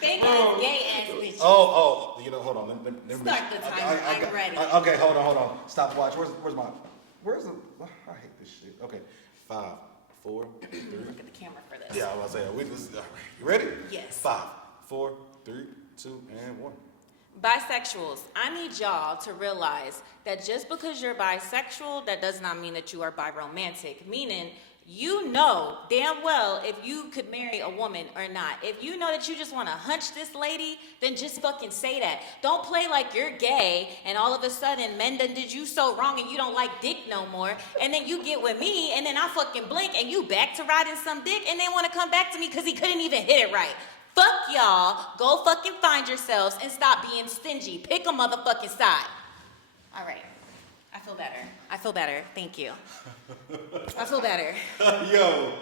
Fake ass gay ass bitches. Oh, you know, hold on. Let me Start the timer. I'm ready. Okay, hold on. Stopwatch. Where's the, I hate this shit. Okay, 5, 4, 3. Look at the camera for this. Yeah, I was saying, you ready? Yes. 5, 4, 3, 2, and 1. Bisexuals, I need y'all to realize that just because you're bisexual, that does not mean that you are biromantic. Meaning, you know damn well if you could marry a woman or not. If you know that you just want to hunch this lady, then just fucking say that. Don't play like you're gay and all of a sudden men done did you so wrong and you don't like dick no more. And then you get with me and then I fucking blink and you back to riding some dick and then want to come back to me because he couldn't even hit it right. Fuck y'all. Go fucking find yourselves and stop being stingy. Pick a motherfucking side. All right. I feel better. Thank you. I feel better. Yo.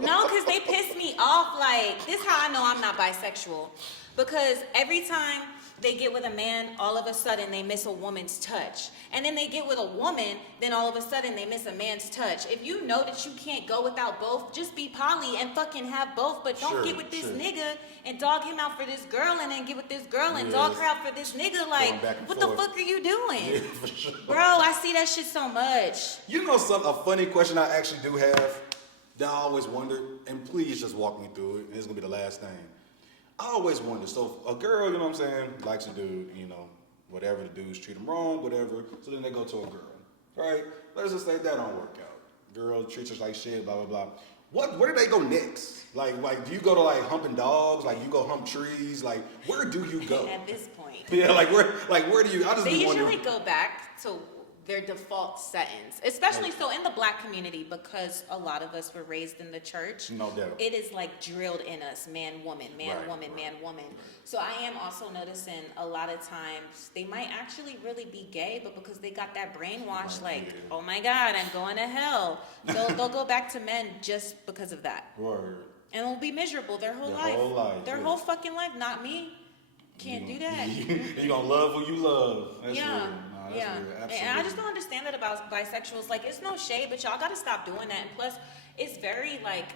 No, because they piss me off. Like, this is how I know I'm not bisexual. Because every time they get with a man, all of a sudden they miss a woman's touch. And then they get with a woman, then all of a sudden they miss a man's touch. If you know that you can't go without both, just be poly and fucking have both. But don't get with this nigga and dog him out for this girl and then get with this girl and dog her out for this nigga. Like, what the fuck are you doing? Yeah, for sure. Bro, I see that shit so much. You know a funny question I actually do have that I always wondered, and please just walk me through it, and it's going to be the last thing. I always wonder, so a girl, you know what I'm saying, likes a dude, you know, whatever the dudes treat them wrong, whatever, so then they go to a girl, right? Let's just say that don't work out. Girl treats us like shit, blah, blah, blah. Where do they go next? Like, do you go to like humping dogs? Like, you go hump trees? Like, where do you go? At this point. Yeah, where do you, I just They be wondering. usually go back to their default settings, especially so in the black community, because a lot of us were raised in the church. No doubt. It is like drilled in us, man, woman, man, Right, woman, man, woman. So I am also noticing a lot of times they might actually really be gay, but because they got that brainwash, like, oh my God, I'm going to hell. They'll go back to men just because of that. Word. And will be miserable their whole life. Their whole fucking life, not me. Can't do that. You gonna love who you love. That's Yeah. real. No, that's real. Absolutely. And I just don't understand that about bisexuals. Like, it's no shade, but y'all gotta stop doing that. And plus, it's very, like,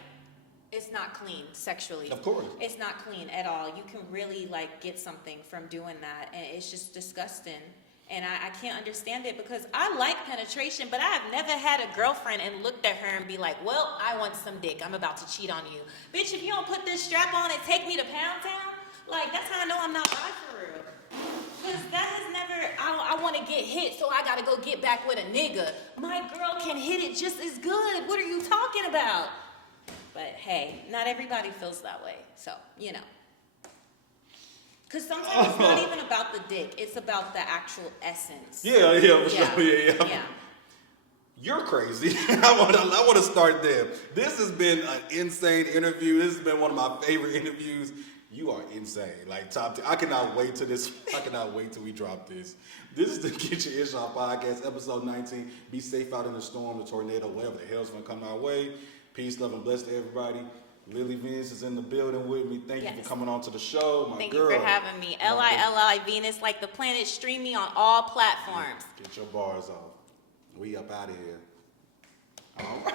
it's not clean sexually. Of course. It's not clean at all. You can really, like, get something from doing that. And it's just disgusting. And I can't understand it because I like penetration, but I have never had a girlfriend and looked at her and be like, well, I want some dick. I'm about to cheat on you. Bitch, if you don't put this strap on and take me to Pound Town, like, that's how I know I'm not bi for real. Because that has never, I want to get hit, so I got to go get back with a nigga. My girl can hit it just as good. What are you talking about? But hey, not everybody feels that way. So, you know. Because sometimes it's not even about the dick. It's about the actual essence. Yeah, for sure. Yeah. You're crazy. I want to start there. This has been an insane interview. This has been one of my favorite interviews. You are insane. Like, top 10. I cannot wait till we drop this. This is the Get Your Ish Off podcast, episode 19. Be safe out in the storm, the tornado, whatever the hell's gonna come our way. Peace, love, and bless to everybody. Lily Venus is in the building with me. Thank you for coming on to the show, my Thank girl. you for having me. Lili Venus, like the planet. Stream me on all platforms. Get your bars off. We up out of here. All right.